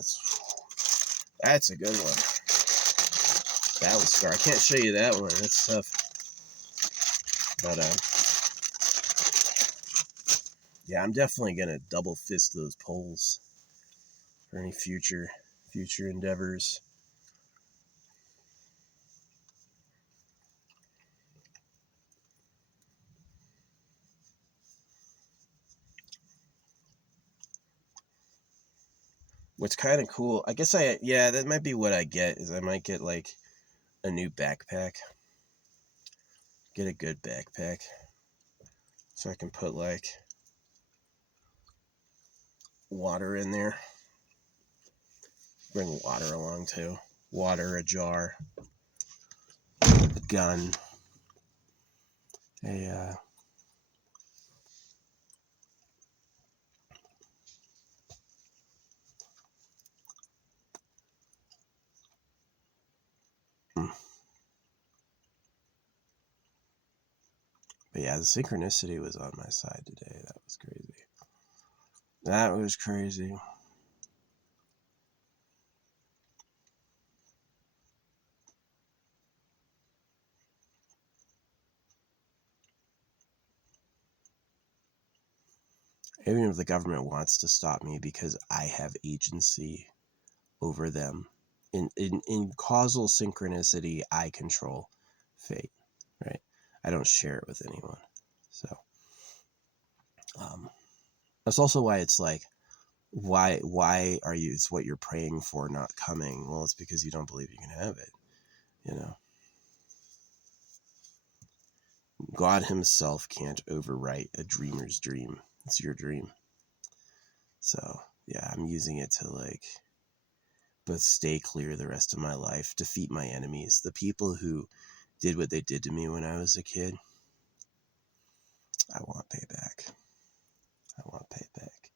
That's a good one. That was scar. I can't show you that one. That's tough. But, yeah, I'm definitely going to double fist those poles for any future endeavors. What's kind of cool, I guess that might be what I get, is I might get like a new backpack. Get a good backpack. So I can put like water in there. Bring water along too. Water, a jar, a gun, But yeah, the synchronicity was on my side today. That was crazy. That was crazy. Even if the government wants to stop me because I have agency over them, in causal synchronicity, I control fate, right? I don't share it with anyone. So that's also why it's like, why are you, it's what you're praying for not coming. Well, it's because you don't believe you can have it, you know. God himself can't overwrite a dreamer's dream. It's your dream. So yeah, I'm using it to like both stay clear the rest of my life, defeat my enemies, the people who did what they did to me when I was a kid. I want payback. I want payback.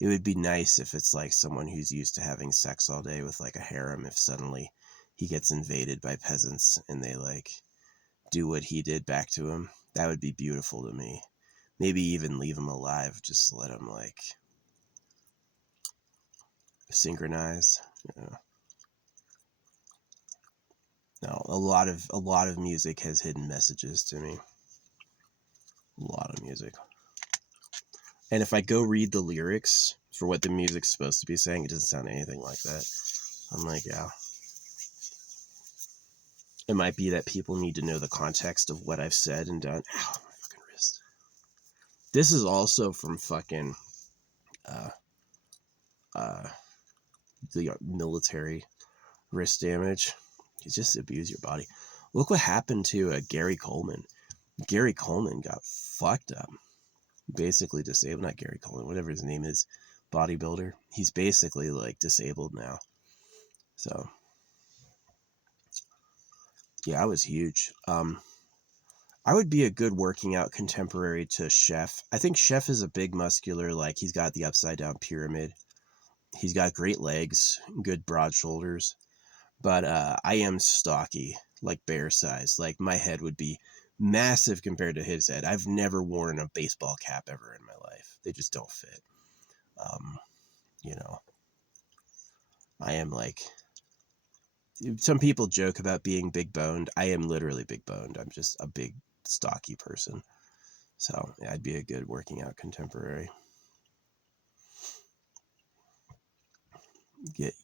It would be nice if it's like someone who's used to having sex all day with like a harem, if suddenly he gets invaded by peasants and they like do what he did back to him. That would be beautiful to me. Maybe even leave him alive, just let him like synchronize. You know. No, a lot of music has hidden messages to me. A lot of music. And if I go read the lyrics for what the music's supposed to be saying, it doesn't sound anything like that. I'm like, yeah. It might be that people need to know the context of what I've said and done. Ow, my fucking wrist. This is also from fucking the military wrist damage. You just abuse your body. Look what happened to Gary Coleman. Gary Coleman got fucked up. Basically disabled. Not Gary Coleman, whatever his name is. Bodybuilder. He's basically like disabled now. So yeah, I was huge. I would be a good working out contemporary to Chef. I think Chef is a big muscular, like he's got the upside down pyramid. He's got great legs, good broad shoulders. But I am stocky, like bear size. Like my head would be massive compared to his head. I've never worn a baseball cap ever in my life. They just don't fit. You know, I am like, some people joke about being big boned. I am literally big boned. I'm just a big, stocky person. So yeah, I'd be a good working out contemporary. Get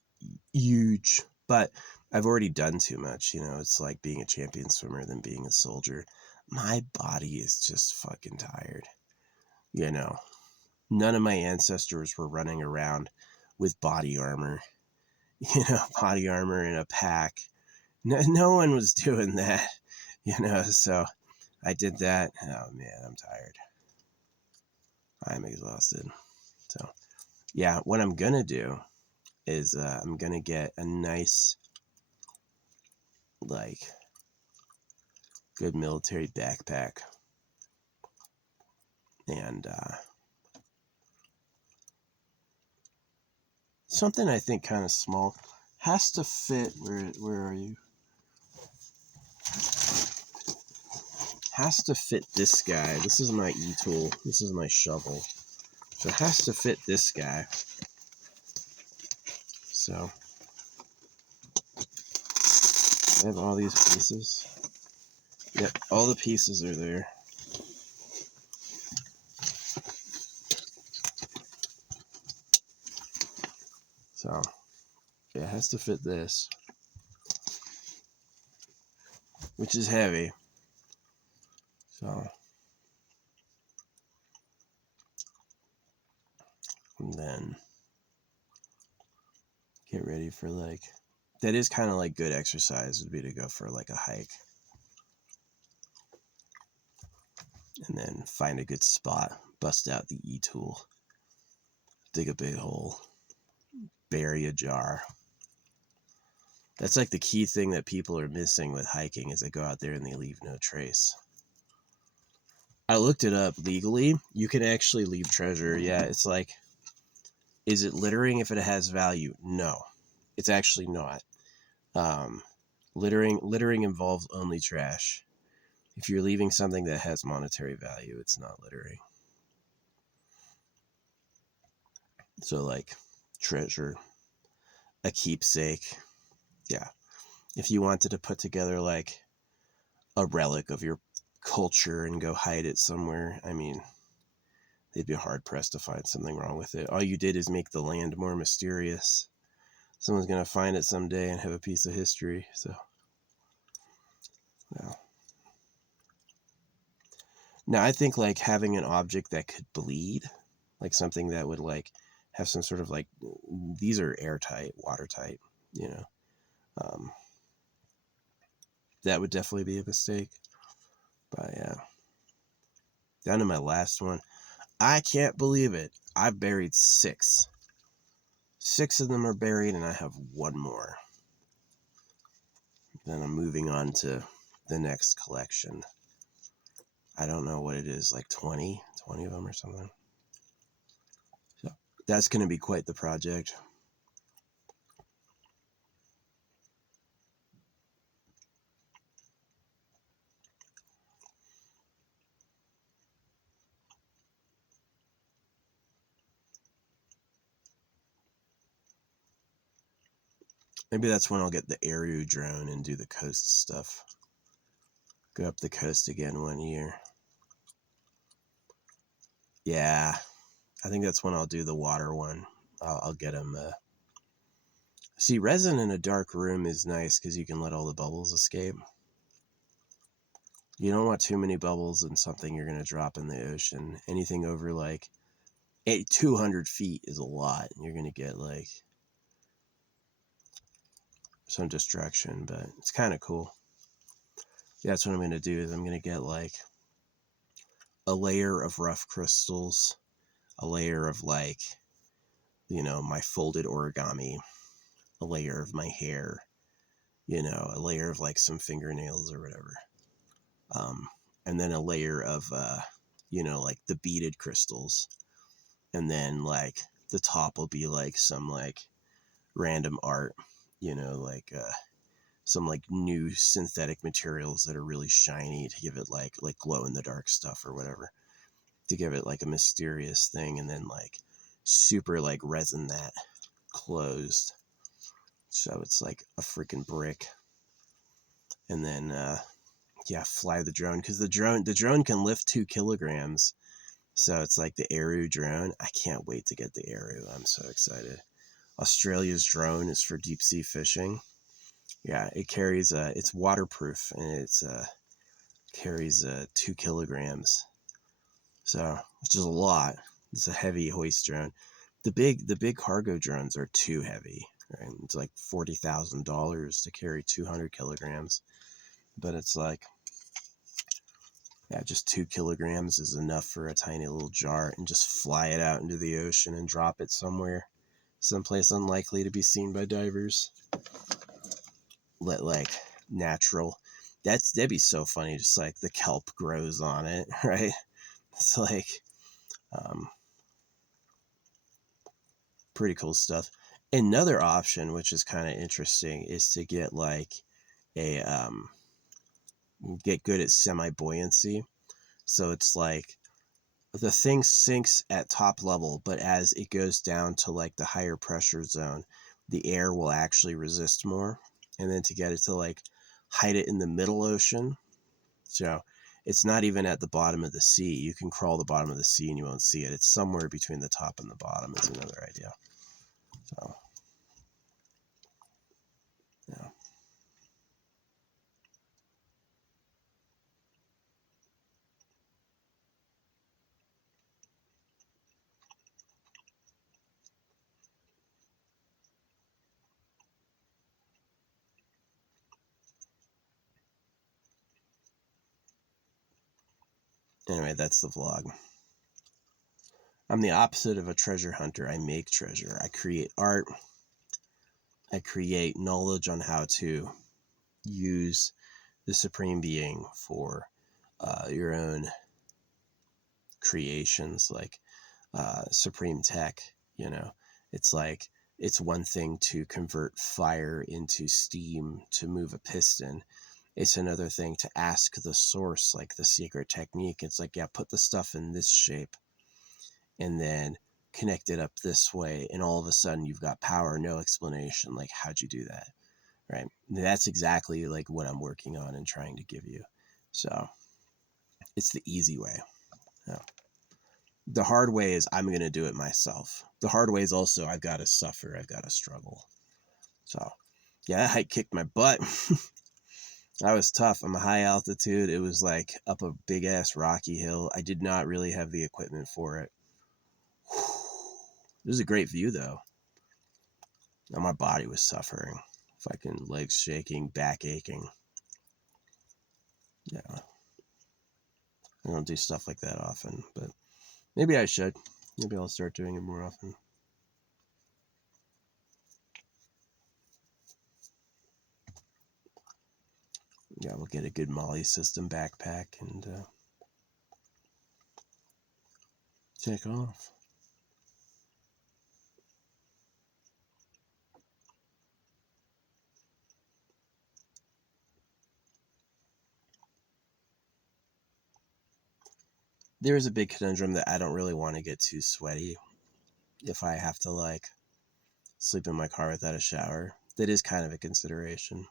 huge, but I've already done too much. You know, it's like being a champion swimmer than being a soldier. My body is just fucking tired. You know, none of my ancestors were running around with body armor, body armor in a pack. No one was doing that, so I did that. Oh man, I'm tired. I'm exhausted. So yeah, what I'm going to do is I'm going to get a nice, like, good military backpack. And something I think kind of small has to fit. Where are you? Has to fit this guy. This is my e-tool. This is my shovel. So it has to fit this guy. So I have all these pieces. Yep, all the pieces are there. So it has to fit this, which is heavy. So, and then get ready for like, that is kind of like good exercise would be to go for like a hike. And then find a good spot, bust out the e-tool, dig a big hole, bury a jar. That's like the key thing that people are missing with hiking is they go out there and they leave no trace. I looked it up legally. You can actually leave treasure. Yeah, it's like, is it littering if it has value? No, it's actually not. Littering involves only trash. If you're leaving something that has monetary value, it's not littering. So like treasure, a keepsake. Yeah. If you wanted to put together like a relic of your culture and go hide it somewhere, I mean, they'd be hard pressed to find something wrong with it. All you did is make the land more mysterious. Someone's going to find it someday and have a piece of history. So, yeah. Now, I think like having an object that could bleed, like something that would like have some sort of like, these are airtight, watertight, that would definitely be a mistake. But yeah, down to my last one. I can't believe it. I've buried 6. 6 of them are buried, and I have 1 more. Then I'm moving on to the next collection. I don't know what it is, like 20 of them or something. So that's going to be quite the project. Maybe that's when I'll get the Aero drone and do the coast stuff. Go up the coast again one year. Yeah, I think that's when I'll do the water one. I'll get them. See, resin in a dark room is nice because you can let all the bubbles escape. You don't want too many bubbles in something you're going to drop in the ocean. Anything over like 200 feet is a lot. You're going to get like some destruction, but it's kind of cool. Yeah, that's what I'm going to do is I'm going to get like a layer of rough crystals, a layer of like, my folded origami, a layer of my hair, a layer of like some fingernails or whatever. And then a layer of, like the beaded crystals. And then like the top will be like some like random art, like some like new synthetic materials that are really shiny to give it like glow in the dark stuff or whatever, to give it like a mysterious thing, and then like super like resin that closed so it's like a freaking brick. And then yeah, fly the drone, because the drone can lift 2 kilograms. So it's like the Aru drone. I can't wait to get the Aru. I'm so excited. Australia's drone is for deep sea fishing. Yeah, it carries it's waterproof, and it's carries 2 kilograms. So which is a lot. It's a heavy hoist drone. The big cargo drones are too heavy. Right? It's like $40,000 to carry 200 kilograms. But it's like, yeah, just 2 kilograms is enough for a tiny little jar, and just fly it out into the ocean and drop it somewhere, someplace unlikely to be seen by divers. Let like natural, that'd be so funny. Just like the kelp grows on it, right? It's like, um, pretty cool stuff. Another option, which is kind of interesting, is to get like a get good at semi buoyancy. So it's like the thing sinks at top level, but as it goes down to like the higher pressure zone, the air will actually resist more. And then to get it to like hide it in the middle ocean, so it's not even at the bottom of the sea. You can crawl the bottom of the sea and you won't see it. It's somewhere between the top and the bottom is another idea. So yeah. Anyway, that's the vlog. I'm the opposite of a treasure hunter. I make treasure. I create art. I create knowledge on how to use the Supreme Being for your own creations, like Supreme Tech. You know, it's like, it's one thing to convert fire into steam to move a piston. It's another thing to ask the source, like the secret technique. It's like, yeah, put the stuff in this shape and then connect it up this way, and all of a sudden you've got power, no explanation. Like, how'd you do that? Right? That's exactly like what I'm working on and trying to give you. So it's the easy way. Yeah. The hard way is I'm going to do it myself. The hard way is also I've got to suffer. I've got to struggle. So yeah, that hike kicked my butt. That was tough. I'm a high altitude. It was like up a big ass rocky hill. I did not really have the equipment for it. It was a great view though. Now my body was suffering. Fucking legs shaking, back aching. Yeah. I don't do stuff like that often, but maybe I should. Maybe I'll start doing it more often. Yeah, we'll get a good Molly system backpack and take off. There is a big conundrum that I don't really want to get too sweaty if I have to like sleep in my car without a shower. That is kind of a consideration.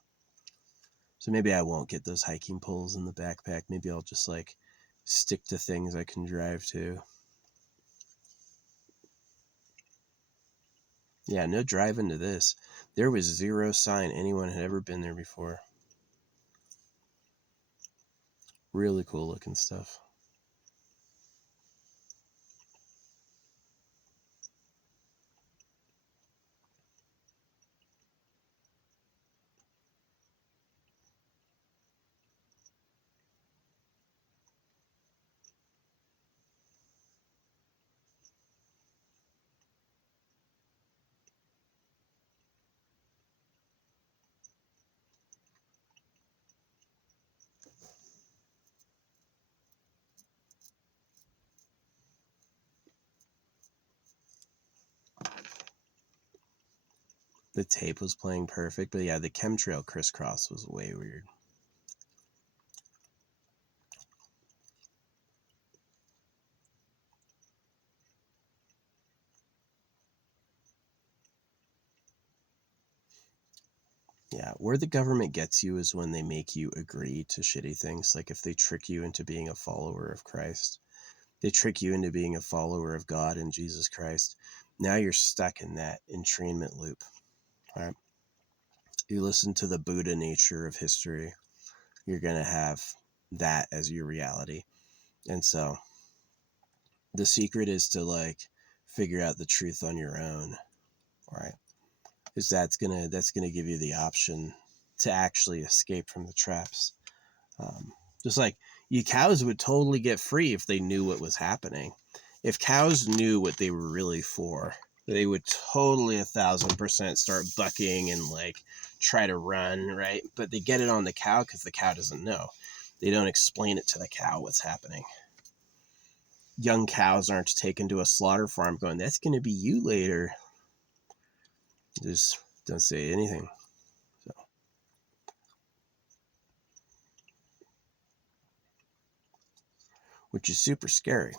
So maybe I won't get those hiking poles in the backpack. Maybe I'll just like stick to things I can drive to. Yeah, no driving to this. There was zero sign anyone had ever been there before. Really cool looking stuff. The tape was playing perfect, but yeah, the chemtrail crisscross was way weird. Yeah, where the government gets you is when they make you agree to shitty things. Like if they trick you into being a follower of Christ, they trick you into being a follower of God and Jesus Christ. Now you're stuck in that entrainment loop, right? You listen to the Buddha nature of history, you're going to have that as your reality. And so the secret is to like figure out the truth on your own, right? Is that's gonna give you the option to actually escape from the traps. Just like you cows would totally get free if they knew what was happening. If cows knew what they were really for, they would totally 1,000% start bucking and like try to run, right? But they get it on the cow because the cow doesn't know. They don't explain it to the cow what's happening. Young cows aren't taken to a slaughter farm going, that's going to be you later. Just don't say anything. So, which is super scary,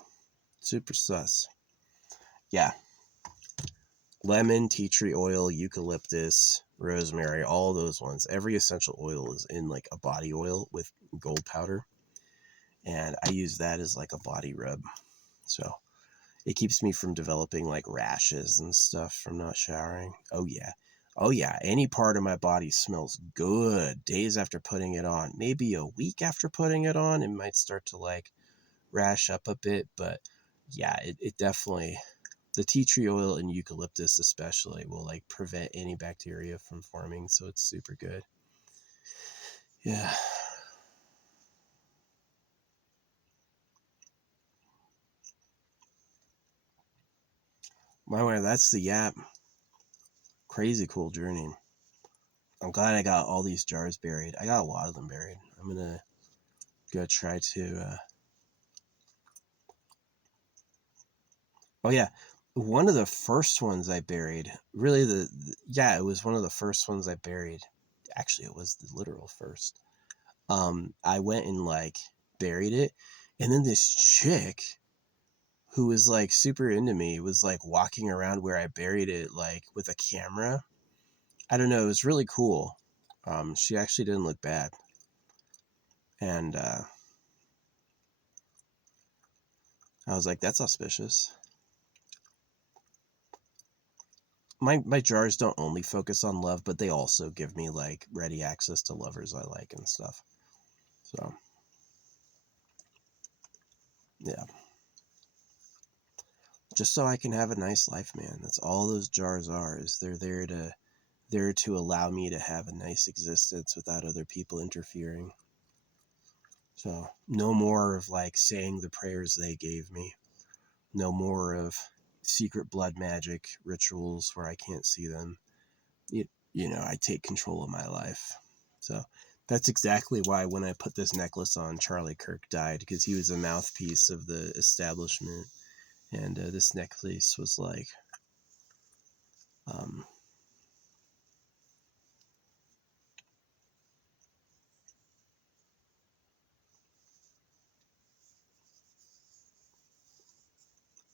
super sus. Yeah. Lemon, tea tree oil, eucalyptus, rosemary, all those ones. Every essential oil is in like a body oil with gold powder. And I use that as like a body rub. So it keeps me from developing like rashes and stuff from not showering. Oh, yeah. Oh, yeah. Any part of my body smells good days after putting it on. Maybe a week after putting it on, it might start to like rash up a bit. But yeah, it definitely, the tea tree oil and eucalyptus especially will like prevent any bacteria from forming. So it's super good. Yeah. My way, that's the Yap. Crazy cool journey. I'm glad I got all these jars buried. I got a lot of them buried. I'm gonna go try to. Oh yeah, one of the first ones I buried. Really, yeah, it was one of the first ones I buried. Actually, it was the literal first. I went and like buried it, and then this chick who was like super into me was like walking around where I buried it like with a camera. I don't know, it was really cool. She actually didn't look bad. And I was like, that's auspicious. My jars don't only focus on love, but they also give me like ready access to lovers I like and stuff. So yeah. Just so I can have a nice life, man. That's all those jars are, is they're there to allow me to have a nice existence without other people interfering. So no more of like saying the prayers they gave me. No more of secret blood magic rituals where I can't see them. I take control of my life. So that's exactly why when I put this necklace on, Charlie Kirk died, because he was a mouthpiece of the establishment. And this necklace was like, um,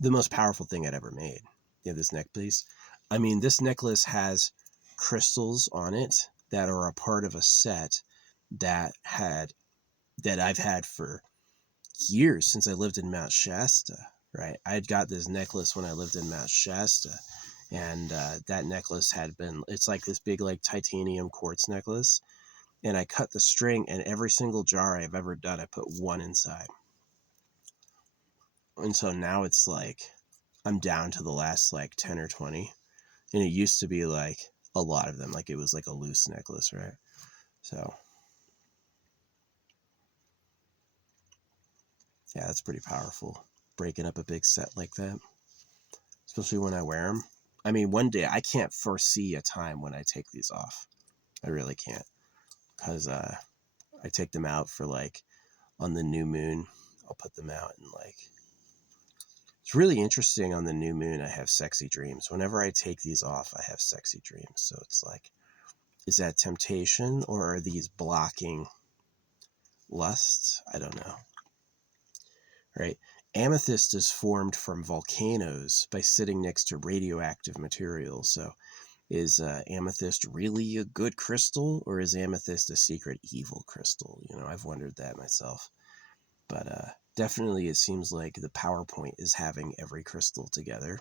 the most powerful thing I'd ever made. Yeah, this necklace. I mean, this necklace has crystals on it that are a part of a set that had that I've had for years since I lived in Mount Shasta. Right, I had got this necklace when I lived in Mount Shasta, and that necklace had been. It's like this big like titanium quartz necklace, and I cut the string, and every single jar I've ever done, I put one inside, and so now it's like I'm down to the last like 10 or 20, and it used to be like a lot of them, like it was like a loose necklace, right? So yeah, that's pretty powerful, breaking up a big set like that, especially when I wear them. I mean, one day I can't foresee a time when I take these off. I really can't, because I take them out for like on the new moon. I'll put them out and like It's really interesting. On the new moon, I have sexy dreams. Whenever I take these off, I have sexy dreams. So it's like, is that temptation, or are these blocking lust? I don't know. Right? Amethyst is formed from volcanoes by sitting next to radioactive material. So is amethyst really a good crystal, or is amethyst a secret evil crystal? You know, I've wondered that myself. But definitely it seems like the PowerPoint is having every crystal together.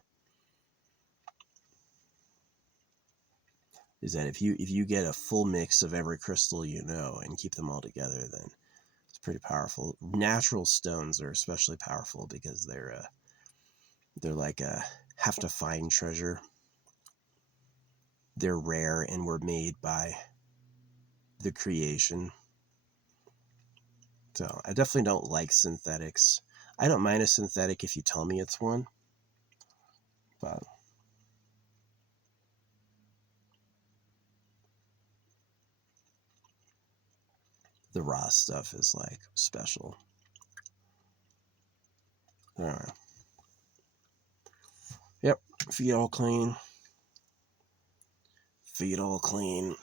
Is that if you get a full mix of every crystal, you know, and keep them all together, then it's pretty powerful. Natural stones are especially powerful because they're like a have to find treasure. They're rare and were made by the creation. So I definitely don't like synthetics. I don't mind a synthetic if you tell me it's one, but the raw stuff is like special. I don't know. Yep, feet all clean. Feet all clean.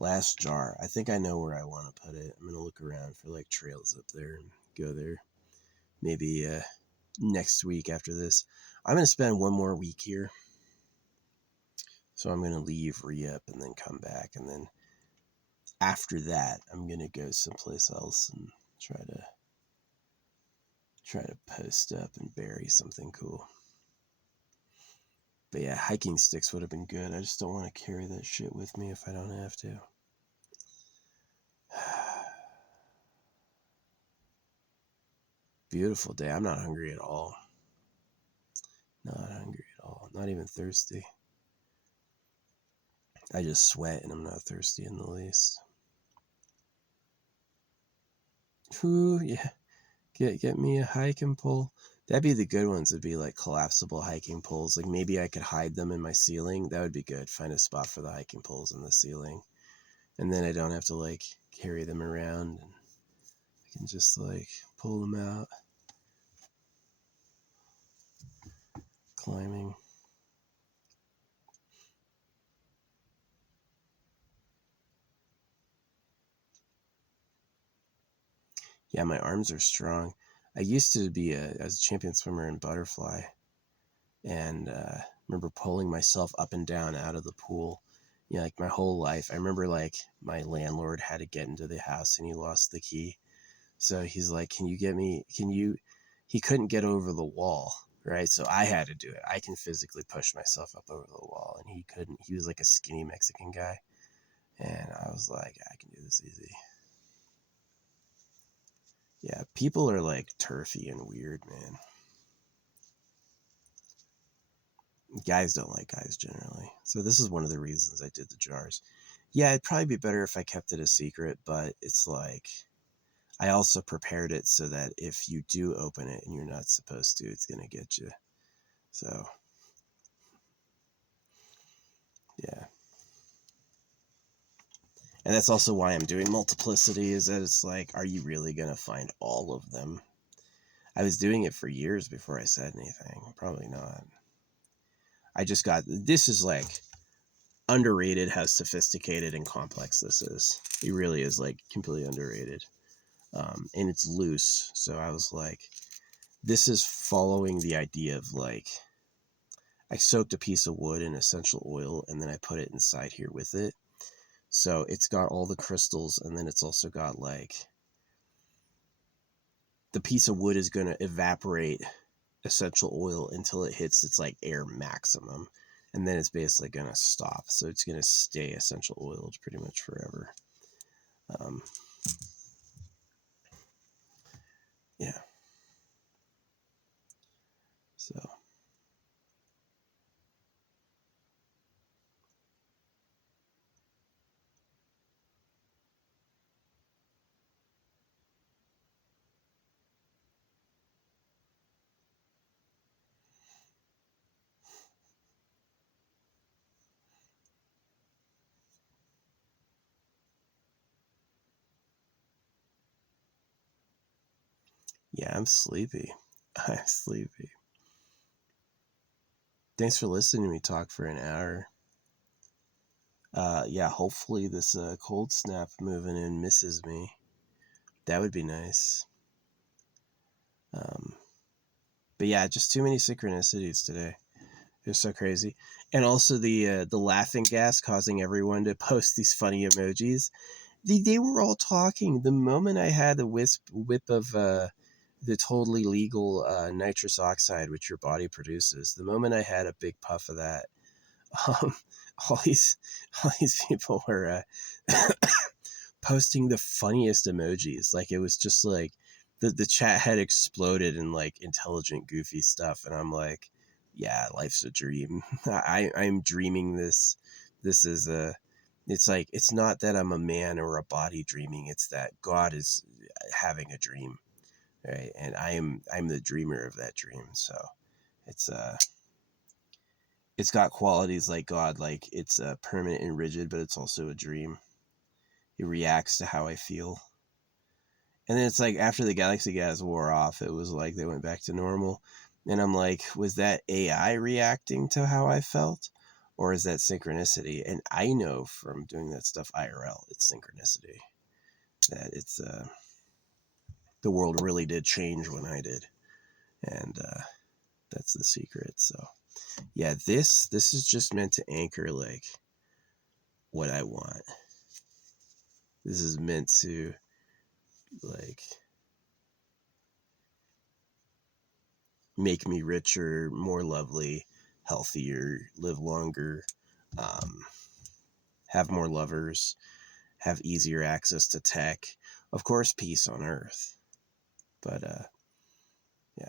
Last jar. I think I know where I want to put it. I'm gonna look around for like trails up there and go there. Maybe next week after this. I'm gonna spend one more week here. So I'm gonna leave re-up and then come back, and then after that I'm gonna go someplace else and try to post up and bury something cool. But yeah, hiking sticks would have been good. I just don't want to carry that shit with me if I don't have to. Beautiful day. I'm not hungry at all. Not hungry at all. Not even thirsty. I just sweat and I'm not thirsty in the least. Ooh, yeah. Get me a hiking pole. That'd be the good ones. It'd be like collapsible hiking poles. Like maybe I could hide them in my ceiling. That would be good. Find a spot for the hiking poles in the ceiling. And then I don't have to like carry them around, and I can just like pull them out. Climbing. Yeah, my arms are strong. I used to be as a champion swimmer in butterfly, and remember pulling myself up and down out of the pool. You know, like my whole life. I remember like my landlord had to get into the house and he lost the key. So he's like, "Can you get me? Can you?" He couldn't get over the wall, right? So I had to do it. I can physically push myself up over the wall, and he couldn't. He was like a skinny Mexican guy, and I was like, "I can do this easy." Yeah, people are like turfy and weird, man. Guys don't like guys generally. So this is one of the reasons I did the jars. Yeah, it'd probably be better if I kept it a secret, but it's like I also prepared it so that if you do open it and you're not supposed to, it's going to get you. So, yeah. And that's also why I'm doing multiplicity, is that it's like, are you really going to find all of them? I was doing it for years before I said anything. Probably not. I just got, this is like underrated how sophisticated and complex this is. It really is like completely underrated. And it's loose. So I was like, this is following the idea of like, I soaked a piece of wood in essential oil and then I put it inside here with it. So it's got all the crystals, and then it's also got like, the piece of wood is going to evaporate essential oil until it hits its like air maximum. And then it's basically going to stop. So it's going to stay essential oiled pretty much forever. Yeah. So. Yeah, I'm sleepy. I'm sleepy. Thanks for listening to me talk for an hour. Yeah, hopefully this cold snap moving in misses me. That would be nice. Um, but yeah, just too many synchronicities today. It was so crazy. And also the laughing gas causing everyone to post these funny emojis. They were all talking. The moment I had a whip of the totally legal nitrous oxide, which your body produces, the moment I had a big puff of that, um, all these all these people were posting the funniest emojis. Like it was just like the chat had exploded in like intelligent, goofy stuff, and I'm like, yeah, life's a dream. I'm dreaming this. This is a. It's like it's not that I'm a man or a body dreaming. It's that God is having a dream, right? And I'm the dreamer of that dream. So it's it's got qualities like God. Like it's permanent and rigid, but it's also a dream. It reacts to how I feel. And then it's like after the galaxy gas wore off, it was like they went back to normal. And I'm like, was that AI reacting to how I felt? Or is that synchronicity? And I know from doing that stuff IRL, it's synchronicity. That it's the world really did change when I did. And that's the secret. So yeah, this is just meant to anchor like what I want. This is meant to like make me richer, more lovely, healthier, live longer, um, have more lovers, have easier access to tech. Of course, peace on earth. But yeah.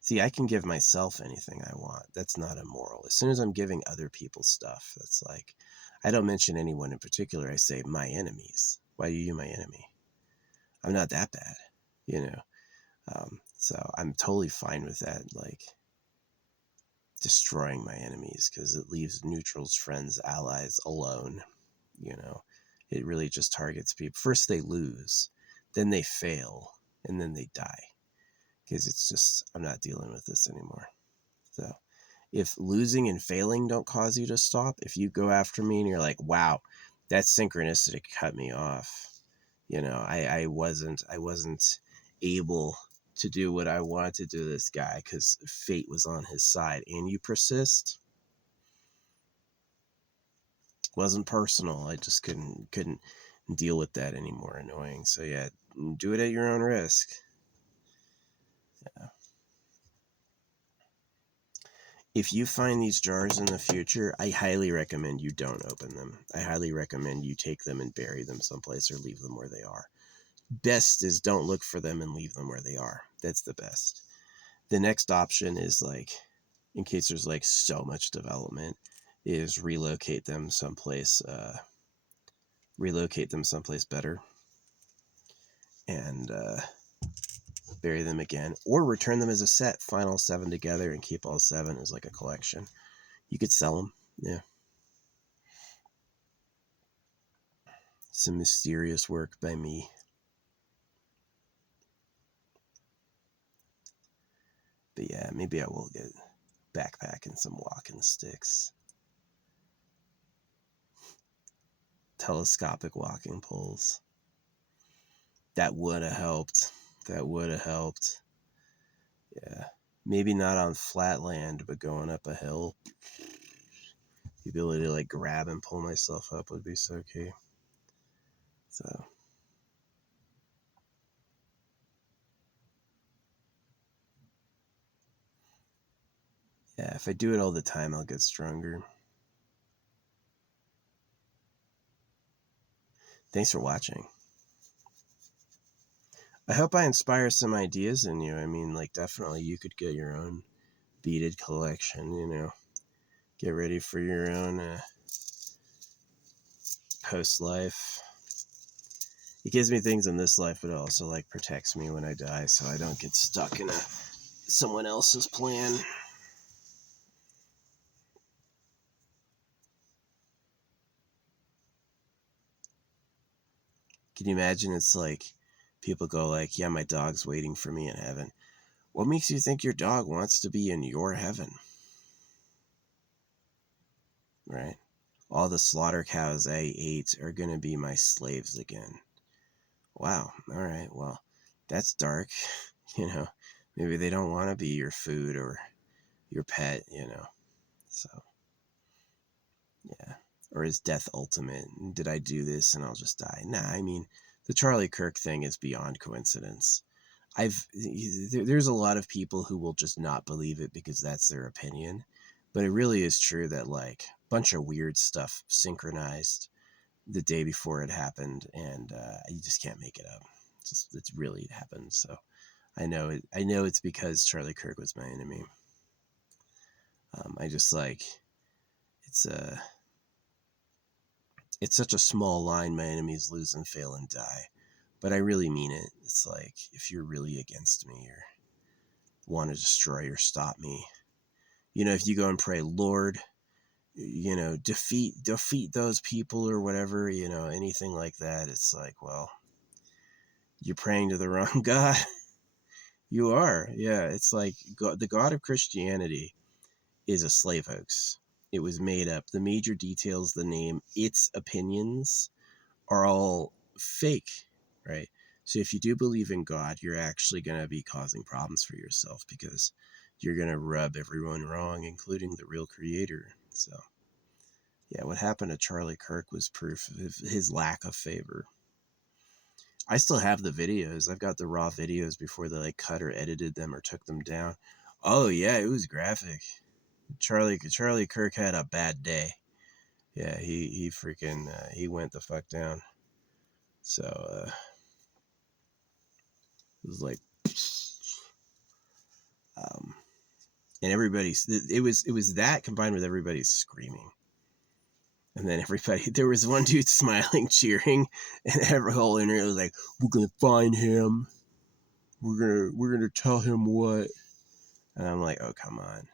See, I can give myself anything I want. That's not immoral. As soon as I'm giving other people stuff, that's like, I don't mention anyone in particular. I say my enemies. Why are you my enemy? I'm not that bad, you know? So I'm totally fine with that. Like, destroying my enemies because it leaves neutrals, friends, allies alone. You know, it really just targets people. First they lose, then they fail, and then they die because it's just, I'm not dealing with this anymore. So if losing and failing don't cause you to stop, if you go after me and you're like, wow, that's synchronicity cut me off. You know, I wasn't able to do what I wanted to do to this guy because fate was on his side, and you persist. Wasn't personal. I just couldn't deal with that anymore. Annoying. So yeah, do it at your own risk. Yeah. If you find these jars in the future, I highly recommend you don't open them. I highly recommend you take them and bury them someplace or leave them where they are. Best is don't look for them and leave them where they are. That's the best. The next option is like, in case there's like so much development, is relocate them someplace better and bury them again, or return them as a set, find all 7 together and keep all 7 as like a collection. You could sell them. Yeah. Some mysterious work by me. But yeah, maybe I will get backpack and some walking sticks. Telescopic walking poles. That would have helped. That would have helped. Yeah. Maybe not on flat land, but going up a hill. The ability to like grab and pull myself up would be so key. So yeah, if I do it all the time, I'll get stronger. Thanks for watching. I hope I inspire some ideas in you. I mean, like, definitely you could get your own beaded collection, you know. Get ready for your own post-life. It gives me things in this life, but it also, like, protects me when I die so I don't get stuck in someone else's plan. Can you imagine? It's like people go like, yeah, my dog's waiting for me in heaven. What makes you think your dog wants to be in your heaven? Right? All the slaughter cows I ate are going to be my slaves again. Wow. All right. Well, that's dark. Maybe they don't want to be your food or your pet, So, yeah. Or is death ultimate? Did I do this and I'll just die? Nah, I mean, the Charlie Kirk thing is beyond coincidence. There's a lot of people who will just not believe it because that's their opinion. But it really is true that like a bunch of weird stuff synchronized the day before it happened, and you just can't make it up. It's really happened. So I know it. I know it's because Charlie Kirk was my enemy. I just like it's such a small line. My enemies lose and fail and die, but I really mean it. It's like if you're really against me or want to destroy or stop me, if you go and pray, Lord, defeat those people or whatever, anything like that. It's like, well, you're praying to the wrong God. You are. Yeah. It's like God, the God of Christianity is a slave hoax. It was made up. The major details, the name, its opinions are all fake, right? So if you do believe in God, you're actually going to be causing problems for yourself because you're going to rub everyone wrong, including the real creator. So yeah, what happened to Charlie Kirk was proof of his lack of favor. I still have the videos. I've got the raw videos before they like cut or edited them or took them down. Oh yeah, it was graphic. Charlie Kirk had a bad day. Yeah, he freaking he went the fuck down. So it was like, and it was that combined with everybody screaming. And then there was one dude smiling, cheering, and every whole internet was like, "We're gonna find him. We're gonna tell him what." And I'm like, "Oh, come on,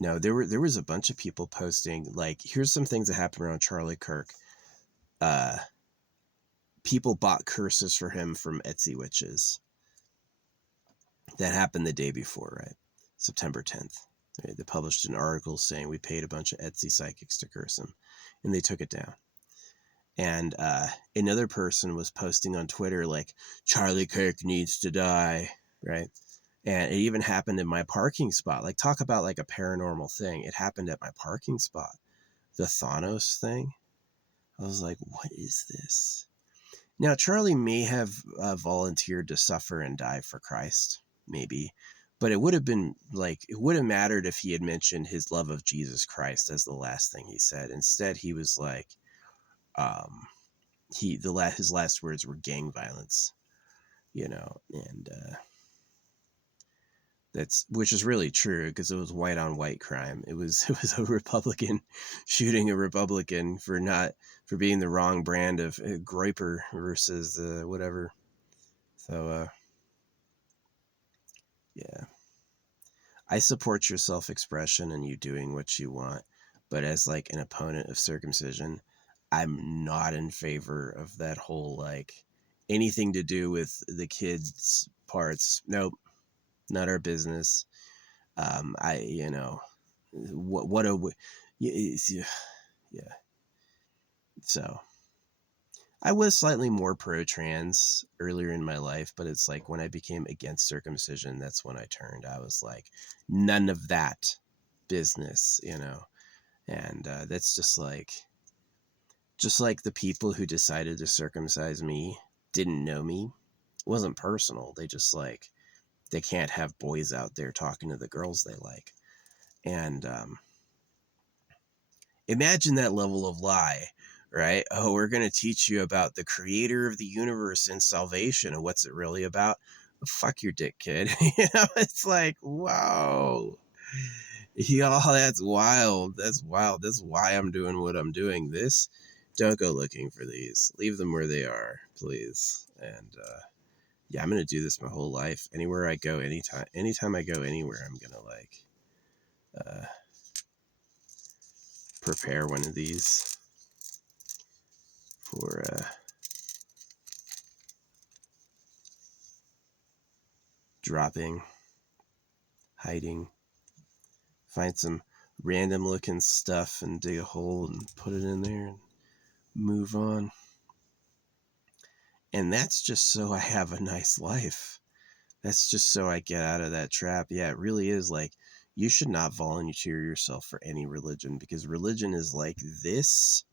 No, there was a bunch of people posting like, here's some things that happened around Charlie Kirk. People bought curses for him from Etsy witches. That happened the day before, right? September 10th. Right? They published an article saying we paid a bunch of Etsy psychics to curse him, and they took it down. And another person was posting on Twitter like, Charlie Kirk needs to die, right? And it even happened in my parking spot. Like, talk about like a paranormal thing. It happened at my parking spot. The Thanos thing. I was like, what is this? Now, Charlie may have volunteered to suffer and die for Christ, maybe. But it would have been like, it would have mattered if he had mentioned his love of Jesus Christ as the last thing he said. Instead, he was like, his last words were gang violence, and which is really true because it was white on white crime. It was a Republican shooting a Republican for being the wrong brand of groiper versus whatever. So yeah, I support your self-expression and you doing what you want, but as like an opponent of circumcision, I'm not in favor of that whole like anything to do with the kids' parts. Nope, not our business. What a yeah. So I was slightly more pro-trans earlier in my life, but it's like when I became against circumcision, that's when I turned. I was like, none of that business, and that's just like the people who decided to circumcise me didn't know me. It wasn't personal. They just like, they can't have boys out there talking to the girls they like. And imagine that level of lie, right? Oh, we're going to teach you about the creator of the universe and salvation. And what's it really about? Fuck your dick, kid. It's like, wow. That's wild. That's wild. That's why I'm doing what I'm doing. Don't go looking for these. Leave them where they are, please. And yeah, I'm going to do this my whole life. Anywhere I go, anytime I go anywhere, I'm going to like prepare one of these. for dropping, hiding, find some random looking stuff and dig a hole and put it in there and move on. And that's just so I have a nice life. That's just so I get out of that trap. Yeah, it really is like, you should not volunteer yourself for any religion, because religion is like this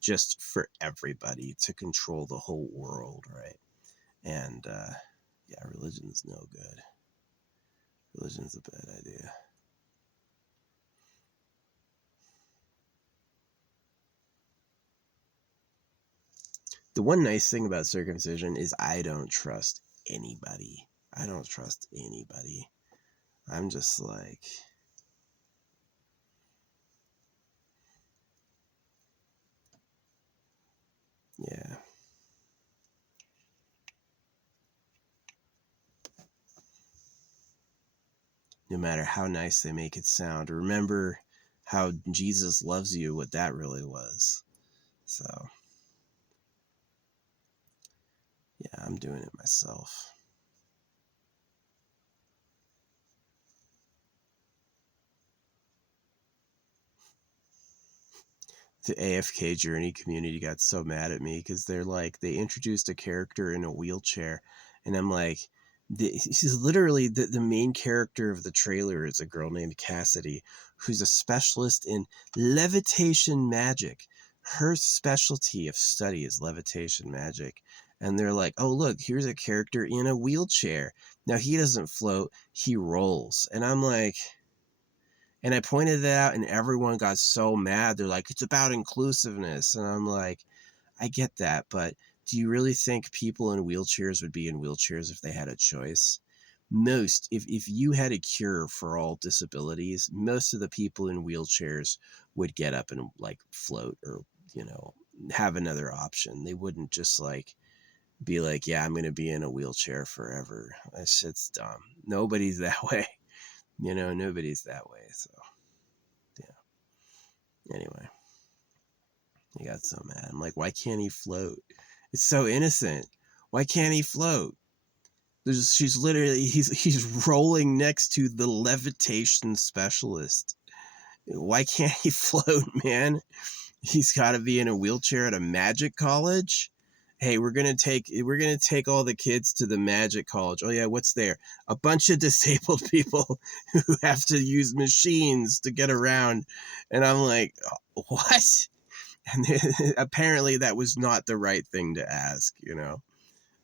just for everybody to control the whole world, right? And yeah, religion is no good. Religion is a bad idea. The one nice thing about circumcision is I don't trust anybody. I don't trust anybody. I'm just like, yeah. No matter how nice they make it sound. Remember how Jesus loves you, what that really was. So, yeah, I'm doing it myself. The AFK Journey community got so mad at me because they're like, they introduced a character in a wheelchair, and I'm like, she's literally the main character of the trailer is a girl named Cassidy, who's a specialist in levitation magic. Her specialty of study is levitation magic. And they're like, oh, look, here's a character in a wheelchair. Now, he doesn't float, he rolls. And I'm like, and I pointed that out, and everyone got so mad. They're like, it's about inclusiveness. And I'm like, I get that, but do you really think people in wheelchairs would be in wheelchairs if they had a choice? If you had a cure for all disabilities, most of the people in wheelchairs would get up and like float, or, have another option. They wouldn't just like be like, yeah, I'm going to be in a wheelchair forever. That shit's dumb. Nobody's that way. Nobody's that way. So, yeah. Anyway, he got so mad. I'm like, why can't he float? It's so innocent. Why can't he float? She's literally, he's rolling next to the levitation specialist. Why can't he float, man? He's got to be in a wheelchair at a magic college. Hey, we're gonna take all the kids to the magic college. Oh yeah, what's there? A bunch of disabled people who have to use machines to get around. And I'm like, what? And apparently that was not the right thing to ask.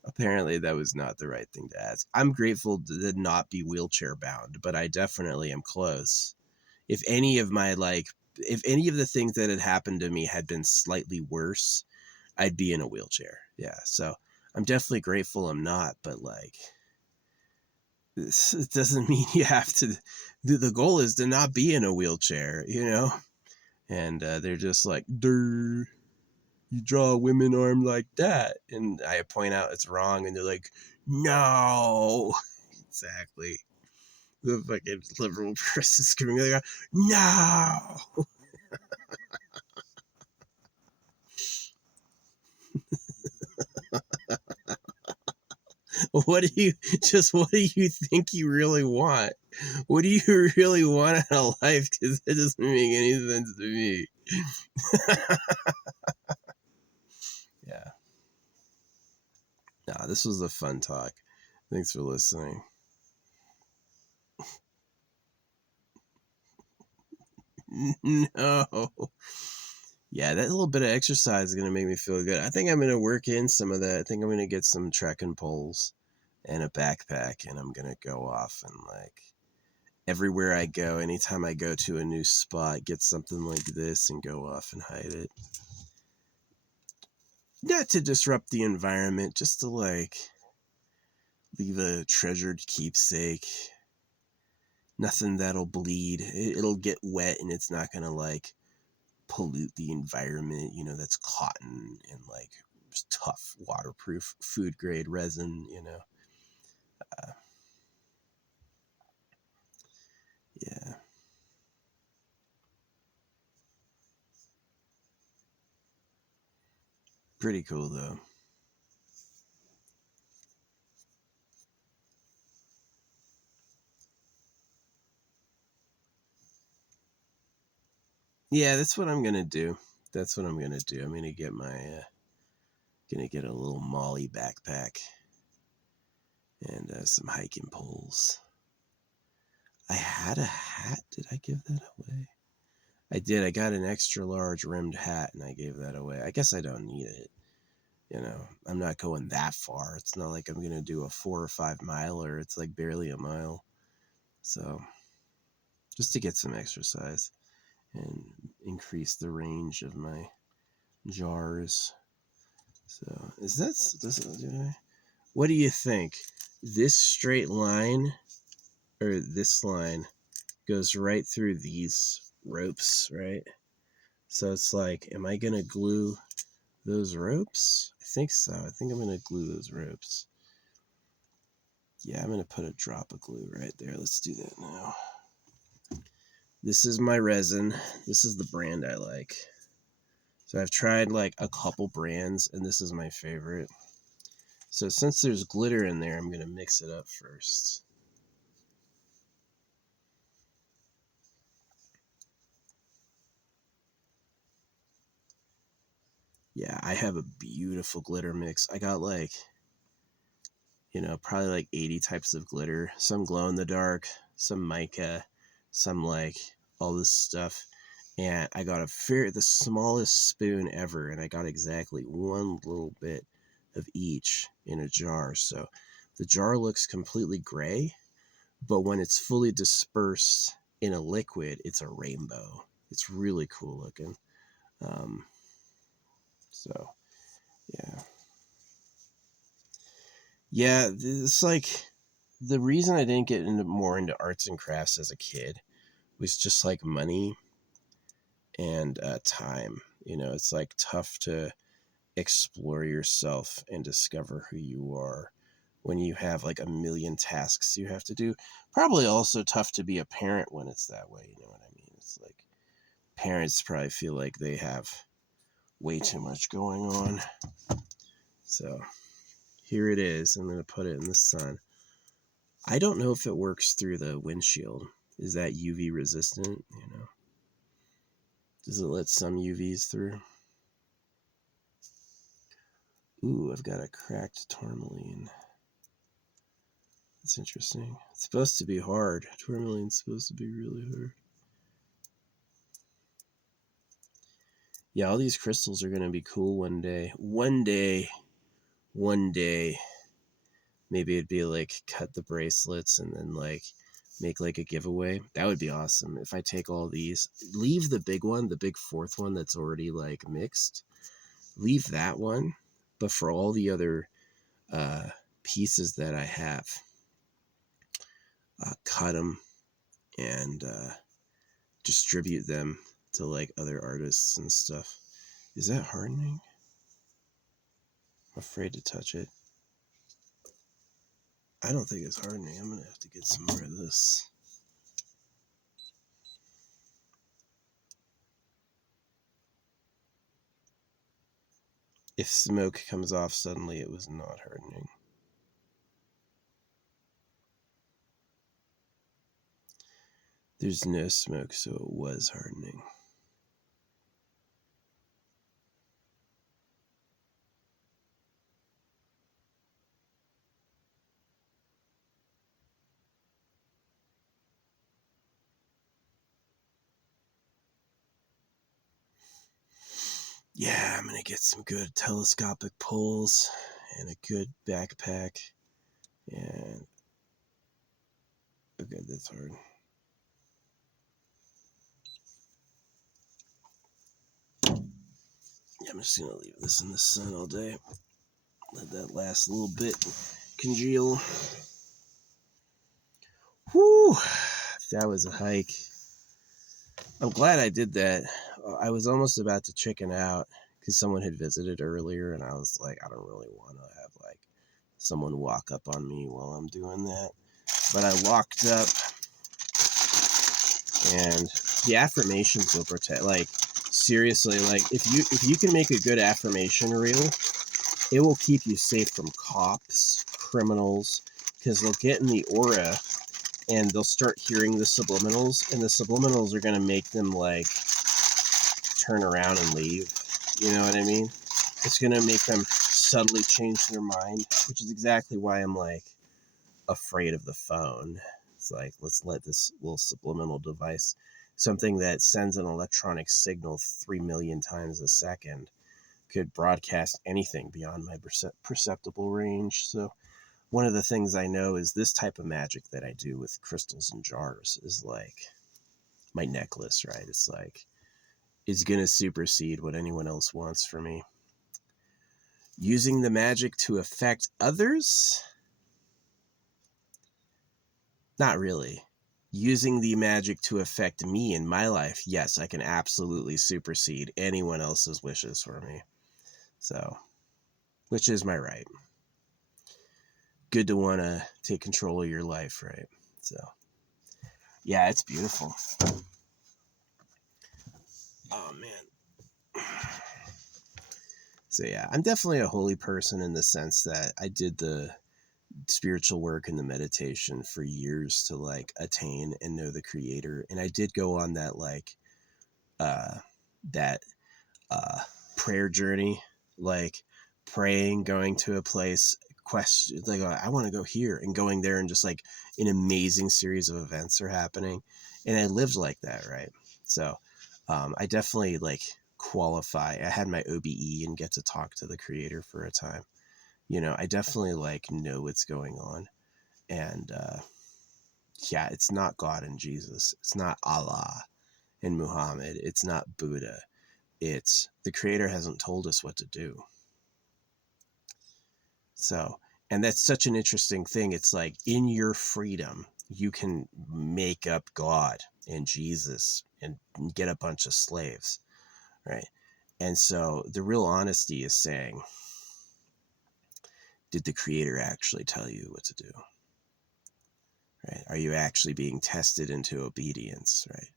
Apparently that was not the right thing to ask. I'm grateful to not be wheelchair bound, but I definitely am close. If any of the things that had happened to me had been slightly worse, I'd be in a wheelchair. Yeah. So I'm definitely grateful I'm not, but like, it doesn't mean you have to, the goal is to not be in a wheelchair, and they're just like, Durr, you draw a women arm like that. And I point out it's wrong, and they're like, no. Exactly. The fucking liberal person screaming like, no. What do you think you really want? What do you really want out of life? Because that doesn't make any sense to me. Yeah. Nah, this was a fun talk. Thanks for listening. No. Yeah, that little bit of exercise is going to make me feel good. I think I'm going to work in some of that. I think I'm going to get some trekking poles and a backpack, and I'm going to go off and like everywhere I go, anytime I go to a new spot, get something like this and go off and hide it. Not to disrupt the environment, just to like leave a treasured keepsake. Nothing that'll bleed. It'll get wet and it's not going to like pollute the environment. That's cotton and like tough, waterproof, food grade resin. Yeah. pretty cool though. Yeah, that's what I'm gonna do. That's what I'm gonna do. I'm gonna get my gonna get a little Molly backpack and some hiking poles. I had a hat. Did I give that away? I did. I got an extra large rimmed hat and I gave that away. I guess I don't need it. You know, I'm not going that far. It's not like I'm gonna do a 4 or 5 miler. It's like barely a mile. So just to get some exercise and increase the range of my jars. So is this, what do you think? This straight line or this line goes right through these ropes, right? So it's like, am I gonna glue those ropes? I think so. I think I'm gonna glue those ropes. Yeah, I'm gonna put a drop of glue right there. Let's do that now. This is my resin. This is the brand I like. So I've tried like a couple brands and this is my favorite. So since there's glitter in there, I'm gonna mix it up first. Yeah, I have a beautiful glitter mix. I got like, you know, probably like 80 types of glitter. Some glow in the dark, some mica, some like all this stuff. And I got the smallest spoon ever, and I got exactly one little bit of each in a jar. So the jar looks completely gray, but when it's fully dispersed in a liquid, it's a rainbow. It's really cool looking. So yeah. Yeah, it's like the reason I didn't get more into arts and crafts as a kid was just like money and time. You know, it's like tough to explore yourself and discover who you are when you have like a million tasks you have to do. Probably also tough to be a parent when it's that way. You know what I mean? It's like parents probably feel like they have way too much going on. So here it is. I'm going to put it in the sun. I don't know if it works through the windshield. Is that UV resistant? You know, does it let some UVs through? Ooh, I've got a cracked tourmaline. That's interesting. It's supposed to be hard. Tourmaline's supposed to be really hard. Yeah, all these crystals are going to be cool one day. One day, maybe it'd be like cut the bracelets and then like make like a giveaway. That would be awesome. If I take all these, leave the big one, the big fourth one that's already like mixed, leave that one. But for all the other pieces that I have, cut them and distribute them to like other artists and stuff. Is that hardening? I'm afraid to touch it. I don't think it's hardening. I'm gonna have to get some more of this. If smoke comes off suddenly, it was not hardening. There's no smoke, so it was hardening. Yeah, I'm gonna get some good telescopic poles and a good backpack. And okay, that's hard. Yeah, I'm just gonna leave this in the sun all day. Let that last little bit congeal. Whew, that was a hike. I'm glad I did that. I was almost about to chicken out because someone had visited earlier, and I was like, I don't really want to have like someone walk up on me while I'm doing that. But I walked up, and the affirmations will protect. Like seriously, like if you can make a good affirmation reel, it will keep you safe from cops, criminals, because they'll get in the aura and they'll start hearing the subliminals, and the subliminals are going to make them like turn around and leave. You know what I mean? It's going to make them subtly change their mind, which is exactly why I'm like afraid of the phone. It's like, let's let this little subliminal device, something that sends an electronic signal 3 million times a second, could broadcast anything beyond my perceptible range. So one of the things I know is this type of magic that I do with crystals and jars is like my necklace, right? It's like, it's going to supersede what anyone else wants from me. Using the magic to affect others? Not really. Using the magic to affect me in my life, yes, I can absolutely supersede anyone else's wishes for me. So, which is my right. Good to want to take control of your life, right? So, yeah, it's beautiful. Oh, man. So, yeah, I'm definitely a holy person in the sense that I did the spiritual work and the meditation for years to like attain and know the creator. And I did go on that like that prayer journey, like praying, going to a place, question, like I want to go here, and going there, and just like an amazing series of events are happening. And I lived like that, right? So I definitely like qualify. I had my OBE and get to talk to the creator for a time. You know, I definitely like know what's going on. And yeah, it's not God and Jesus. It's not Allah and Muhammad. It's not Buddha. It's the creator hasn't told us what to do. So, and that's such an interesting thing. It's like in your freedom, you can make up God and Jesus and get a bunch of slaves, right? And so the real honesty is saying, did the creator actually tell you what to do? Right? Are you actually being tested into obedience, right?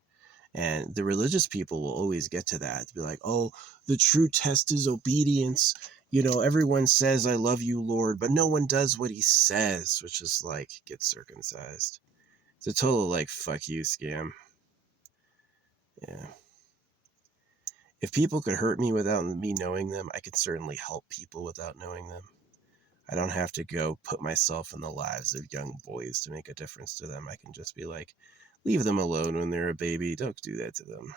And the religious people will always get to that, to be like, oh, the true test is obedience. You know, everyone says, I love you, Lord, but no one does what he says, which is like, get circumcised. It's a total like, fuck you scam. Yeah. If people could hurt me without me knowing them, I could certainly help people without knowing them. I don't have to go put myself in the lives of young boys to make a difference to them. I can just be like, leave them alone when they're a baby. Don't do that to them.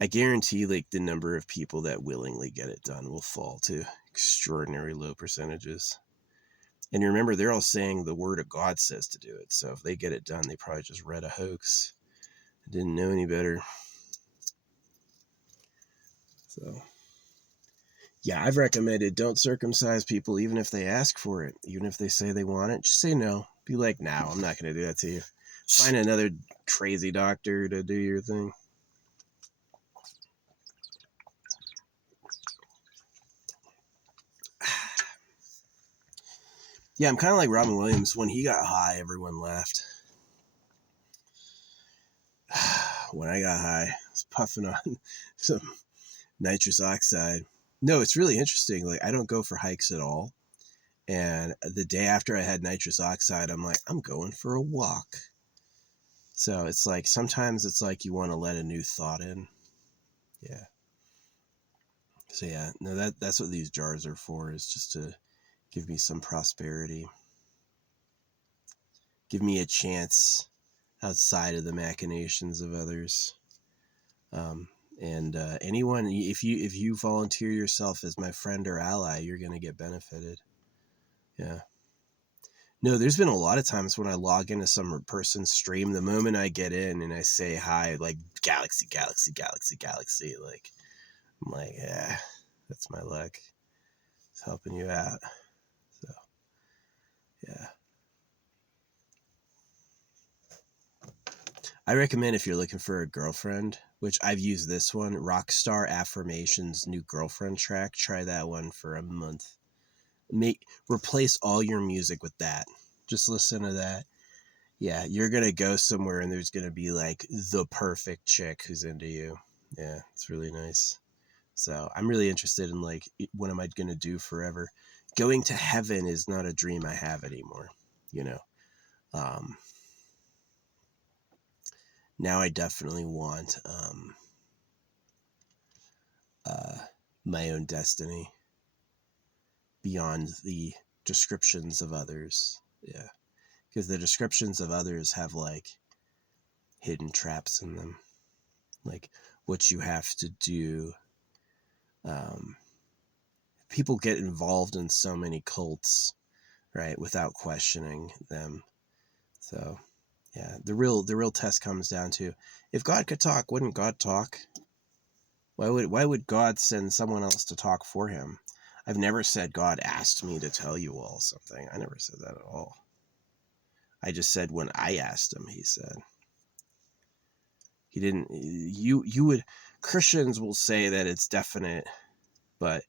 I guarantee like the number of people that willingly get it done will fall to extraordinary low percentages. And remember, they're all saying the word of God says to do it. So if they get it done, they probably just read a hoax. Didn't know any better. So yeah, I've recommended don't circumcise people even if they ask for it. Even if they say they want it, just say no. Be like, no, I'm not going to do that to you. Find another crazy doctor to do your thing. Yeah, I'm kind of like Robin Williams. When he got high, everyone laughed. When I got high, I was puffing on some nitrous oxide. No, it's really interesting. Like, I don't go for hikes at all. And the day after I had nitrous oxide, I'm like, I'm going for a walk. So it's like, sometimes it's like you want to let a new thought in. Yeah. So yeah, no, that's what these jars are for, is just to give me some prosperity. Give me a chance outside of the machinations of others. And anyone, if you volunteer yourself as my friend or ally, you're going to get benefited. Yeah. No, there's been a lot of times when I log into some person's stream, the moment I get in and I say hi, like galaxy, galaxy, galaxy, galaxy, like, I'm like, yeah, that's my luck. It's helping you out. So, yeah. I recommend, if you're looking for a girlfriend, which I've used this one, Rockstar Affirmations new girlfriend track. Try that one for a month. Replace all your music with that. Just listen to that. Yeah, you're gonna go somewhere and there's gonna be like the perfect chick who's into you. Yeah, it's really nice. So I'm really interested in like, what am I gonna do forever? Going to heaven is not a dream I have anymore. You know, um, now I definitely want uh, my own destiny beyond the descriptions of others. Yeah, because the descriptions of others have like hidden traps in them, like what you have to do. Um, People get involved in so many cults, right, without questioning them. So, yeah, the real test comes down to, if God could talk, wouldn't God talk? Why would God send someone else to talk for him? I've never said God asked me to tell you all something. I never said that at all. I just said when I asked him, he said. He didn't. You would, Christians will say that it's definite, but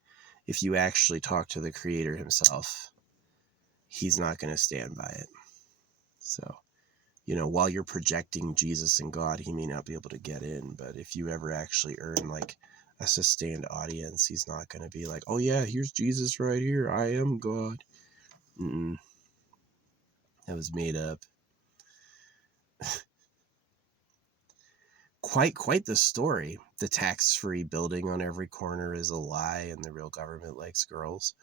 if you actually talk to the creator himself, he's not going to stand by it. So, while you're projecting Jesus and God, he may not be able to get in, but if you ever actually earn like a sustained audience, he's not going to be like, oh yeah, here's Jesus right here, I am God. Mm-mm. That was made up. Quite the story. The tax-free building on every corner is a lie, and the real government likes girls.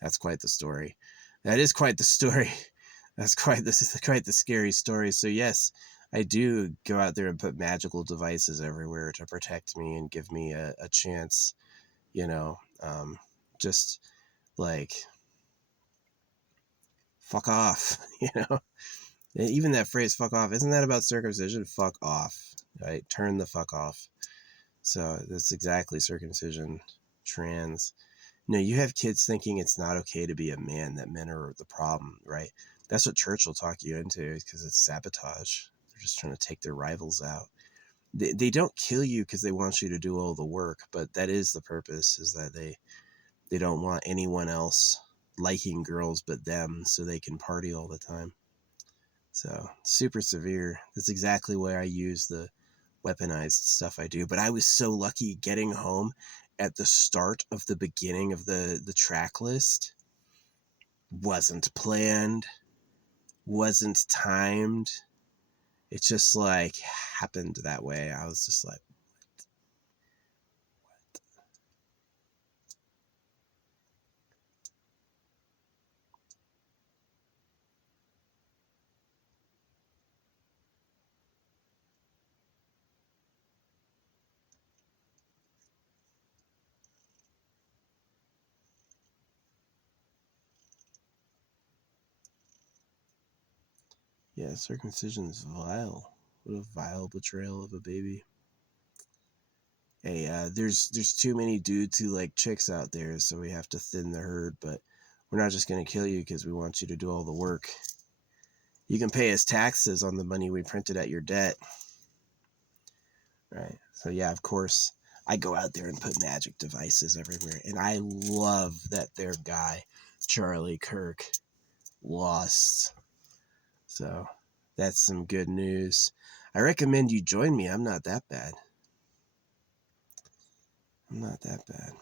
That's quite the story. That is quite the story. This is quite the scary story. So yes, I do go out there and put magical devices everywhere to protect me and give me a chance, you know, just like, fuck off, Even that phrase, fuck off, isn't that about circumcision? Fuck off, right? Turn the fuck off. So that's exactly circumcision, trans. No, you have kids thinking it's not okay to be a man, that men are the problem, right? That's what church will talk you into, because it's sabotage. They're just trying to take their rivals out. They don't kill you because they want you to do all the work, but that is the purpose, is that they don't want anyone else liking girls but them, so they can party all the time. So super severe. That's exactly why I use the weaponized stuff I do. But I was so lucky getting home at the start of the beginning of the track list. Wasn't planned, wasn't timed. It just like happened that way. I was just like, yeah, circumcision's vile. What a vile betrayal of a baby. Hey, there's too many dudes who like chicks out there, so we have to thin the herd. But we're not just gonna kill you because we want you to do all the work. You can pay us taxes on the money we printed at your debt, right? So yeah, of course, I go out there and put magic devices everywhere, and I love that their guy, Charlie Kirk, lost. So that's some good news. I recommend you join me. I'm not that bad. I'm not that bad.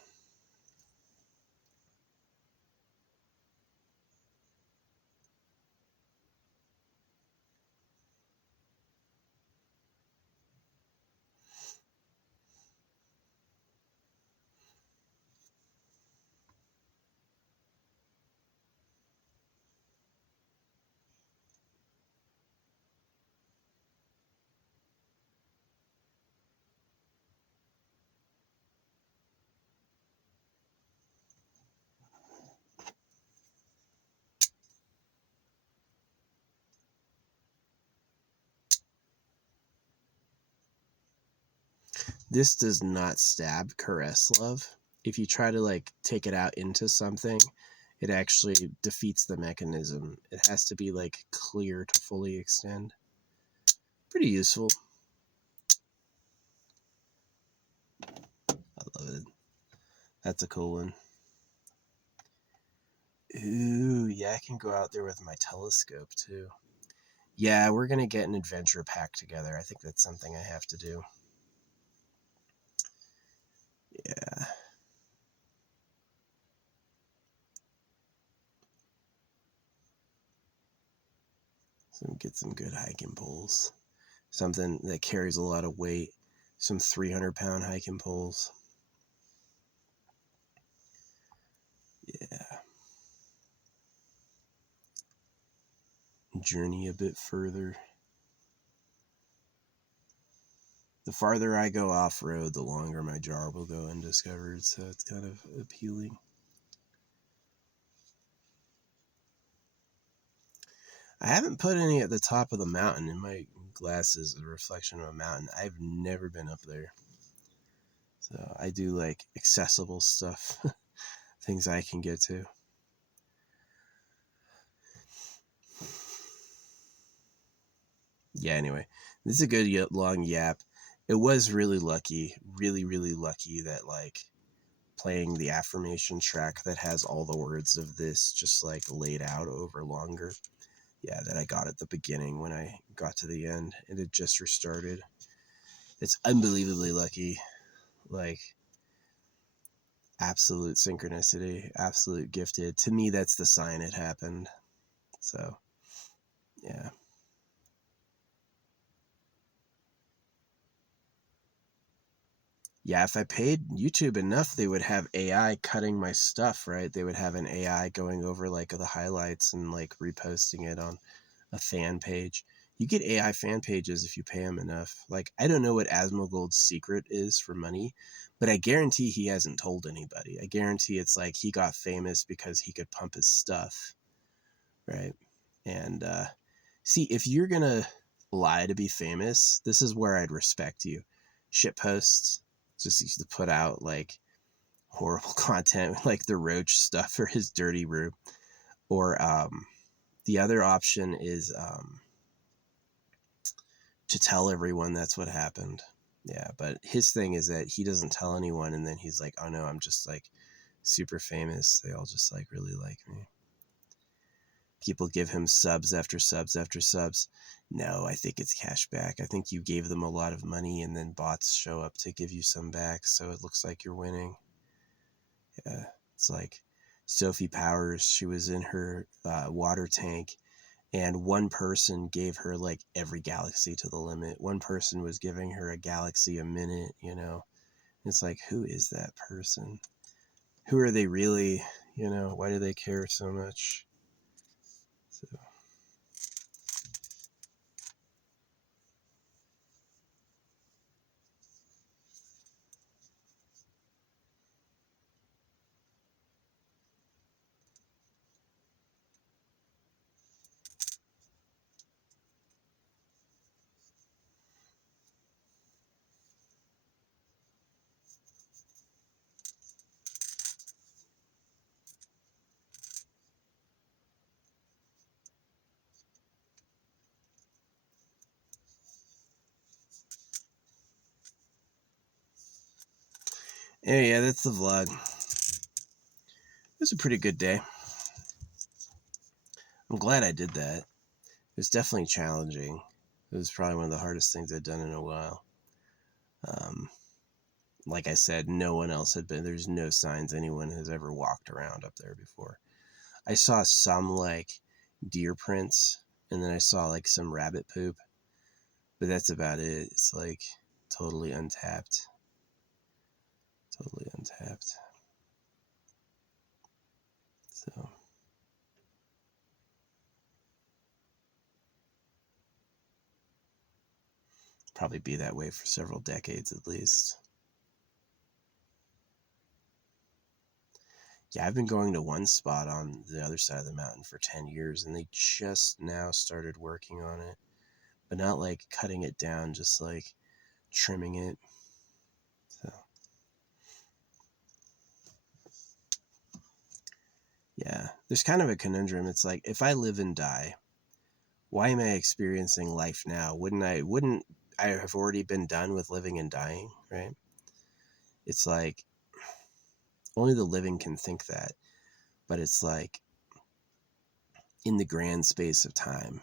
This does not stab caress love. If you try to like take it out into something, it actually defeats the mechanism. It has to be like clear to fully extend. Pretty useful. I love it. That's a cool one. Ooh, yeah, I can go out there with my telescope too. Yeah, we're gonna get an adventure pack together. I think that's something I have to do. Yeah. So get some good hiking poles. Something that carries a lot of weight. Some 300-pound hiking poles. Yeah. Journey a bit further. The farther I go off-road, the longer my jar will go undiscovered, so it's kind of appealing. I haven't put any at the top of the mountain. In my glasses, a reflection of a mountain. I've never been up there. So I do like accessible stuff, things I can get to. Yeah, anyway, this is a good long yap. It was really lucky, really lucky that like playing the affirmation track that has all the words of this just like laid out over longer. Yeah, that I got at the beginning when I got to the end and it just restarted. It's unbelievably lucky. Like, absolute synchronicity, absolute gifted. To me, that's the sign it happened. So, yeah. Yeah, if I paid YouTube enough, they would have AI cutting my stuff, right? They would have an AI going over like the highlights and like reposting it on a fan page. You get AI fan pages if you pay him enough. Like, I don't know what Asmongold's secret is for money, but I guarantee he hasn't told anybody. I guarantee it's like he got famous because he could pump his stuff, right? And see, if you're gonna lie to be famous, this is where I'd respect you. Shit posts, just used to put out like horrible content, like the Roach stuff or his dirty room. Or the other option is to tell everyone that's what happened. Yeah, but his thing is that he doesn't tell anyone, and then he's like, "Oh no, I'm just like super famous. They all just like really like me." People give him subs after subs after subs. No, I think it's cash back. I think you gave them a lot of money, and then bots show up to give you some back, so it looks like you're winning. Yeah, it's like Sophie Powers. She was in her water tank and one person gave her like every galaxy to the limit. One person was giving her a galaxy a minute, you know. It's like, who is that person? Who are they really? You know, why do they care so much? So, yeah, that's the vlog. It was a pretty good day. I'm glad I did that. It was definitely challenging. It was probably one of the hardest things I'd done in a while. Um, like I said, no one else had been. There's no signs anyone has ever walked around up there before. I saw some like deer prints, and then I saw like some rabbit poop, but that's about it. It's like totally untapped. Totally untapped. So probably be that way for several decades at least. Yeah, I've been going to one spot on the other side of the mountain for 10 years, and they just now started working on it, but not like cutting it down, just like trimming it. So yeah, there's kind of a conundrum. It's like, if I live and die, why am I experiencing life now? Wouldn't I have already been done with living and dying, right? It's like only the living can think that, but it's like in the grand space of time.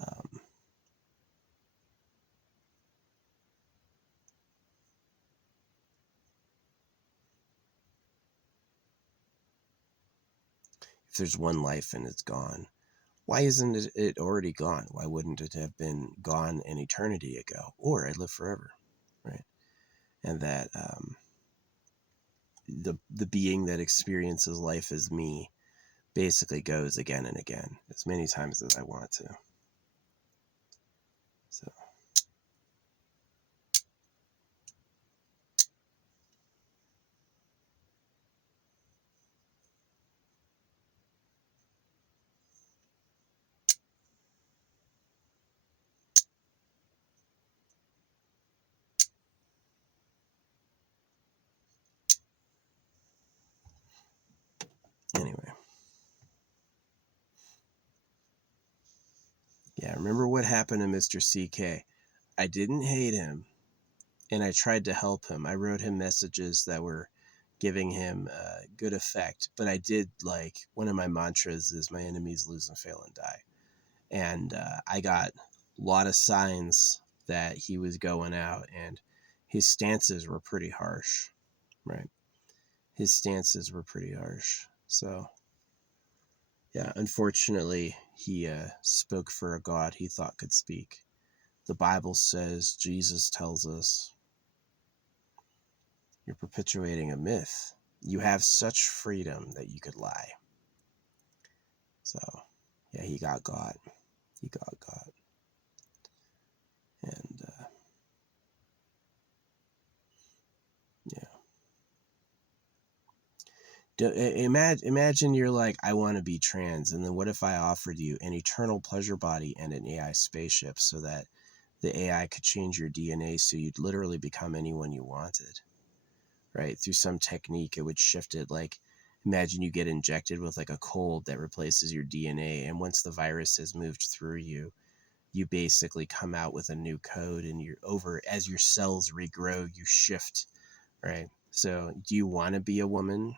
Um, if there's one life and it's gone, why isn't it already gone? Why wouldn't it have been gone an eternity ago? Or I live forever, right? And that the being that experiences life as me basically goes again and again, as many times as I want to. So anyway, yeah, remember what happened to Mr. CK? I didn't hate him, and I tried to help him. I wrote him messages that were giving him good effect, but I did, like, one of my mantras is my enemies lose and fail and die. And I got a lot of signs that he was going out, and his stances were pretty harsh, right? His stances were pretty harsh. So, yeah, unfortunately, he spoke for a God he thought could speak. The Bible says, Jesus tells us, you're perpetuating a myth. You have such freedom that you could lie. So, yeah, he got God. He got God. And, yeah. Imagine you're like, I want to be trans, and then what if I offered you an eternal pleasure body and an AI spaceship so that the AI could change your DNA so you'd literally become anyone you wanted, right? Through some technique, it would shift it. Like, imagine you get injected with like a cold that replaces your DNA, and once the virus has moved through you, you basically come out with a new code, and you're over, as your cells regrow, you shift, right? So do you want to be a woman?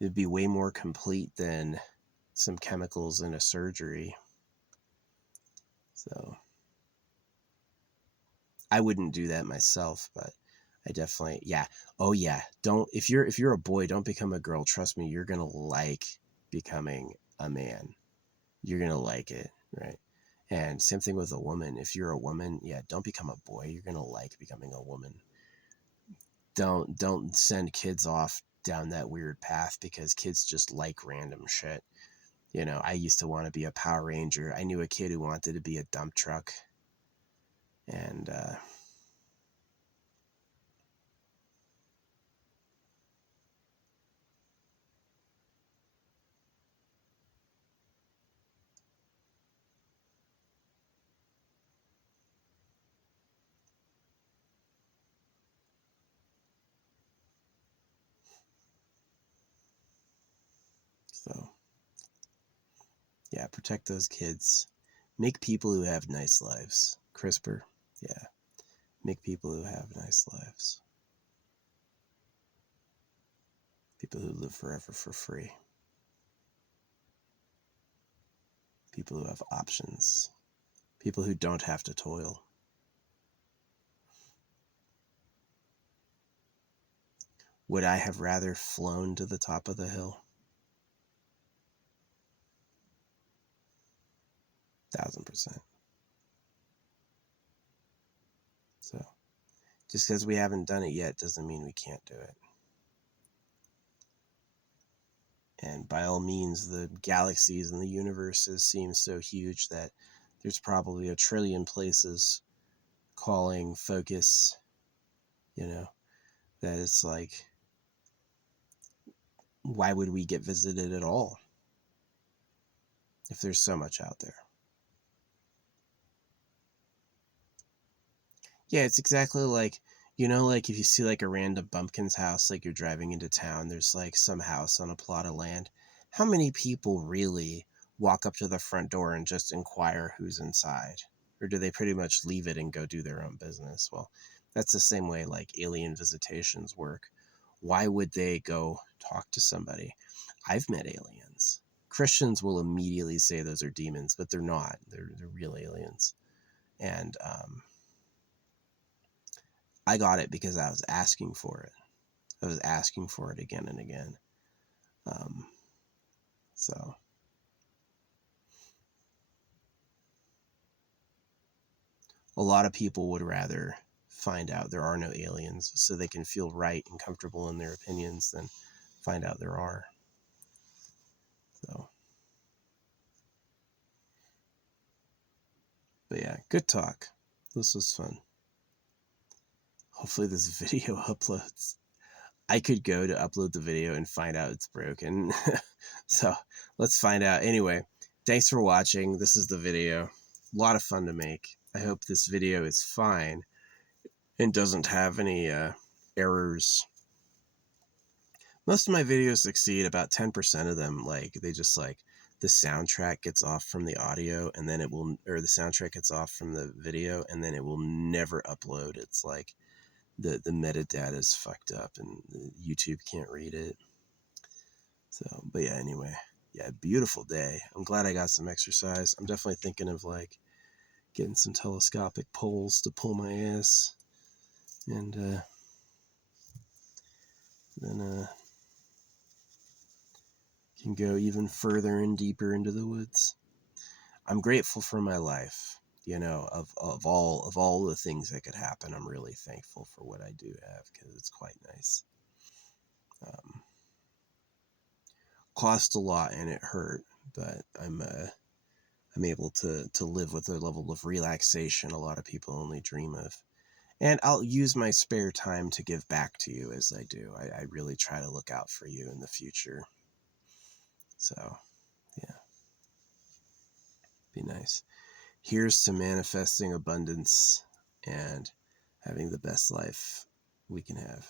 It'd be way more complete than some chemicals in a surgery. So I wouldn't do that myself, but I definitely, yeah. Oh yeah. Don't, if you're a boy, don't become a girl. Trust me, you're gonna like becoming a man. You're gonna like it, right? And same thing with a woman. If you're a woman, yeah, don't become a boy. You're gonna like becoming a woman. Don't send kids off down that weird path, because kids just like random shit. You know, I used to want to be a Power Ranger. I knew a kid who wanted to be a dump truck. And so, yeah, protect those kids. Make people who have nice lives. CRISPR, yeah. Make people who have nice lives. People who live forever for free. People who have options. People who don't have to toil. Would I have rather flown to the top of the hill? 1000%. So, just because we haven't done it yet doesn't mean we can't do it. And by all means, the galaxies and the universes seem so huge that there's probably a trillion places calling focus, you know, that it's like, why would we get visited at all if there's so much out there? Yeah, it's exactly like, you know, like if you see like a random bumpkin's house, like you're driving into town, there's like some house on a plot of land. How many people really walk up to the front door and just inquire who's inside? Or do they pretty much leave it and go do their own business? Well, that's the same way like alien visitations work. Why would they go talk to somebody? I've met aliens. Christians will immediately say those are demons, but they're not. They're real aliens. And I got it because I was asking for it. I was asking for it again and again. So a lot of people would rather find out there are no aliens so they can feel right and comfortable in their opinions than find out there are. So, but yeah, good talk. This was fun. Hopefully this video uploads. I could go to upload the video and find out it's broken. So let's find out. Anyway, thanks for watching. This is the video. A lot of fun to make. I hope this video is fine and doesn't have any errors. Most of my videos succeed. About 10% of them, like, they just, like, the soundtrack gets off from the audio and then it will, or the soundtrack gets off from the video and then it will never upload. It's like the metadata is fucked up and YouTube can't read it. So, but yeah, anyway, yeah, beautiful day. I'm glad I got some exercise. I'm definitely thinking of, like, getting some telescopic poles to pull my ass, and then can go even further and deeper into the woods. I'm grateful for my life. You know, of all the things that could happen, I'm really thankful for what I do have, because it's quite nice. Cost a lot and it hurt, but I'm able to live with a level of relaxation a lot of people only dream of. And I'll use my spare time to give back to you as I do. I really try to look out for you in the future. So, yeah, be nice. Here's to manifesting abundance and having the best life we can have.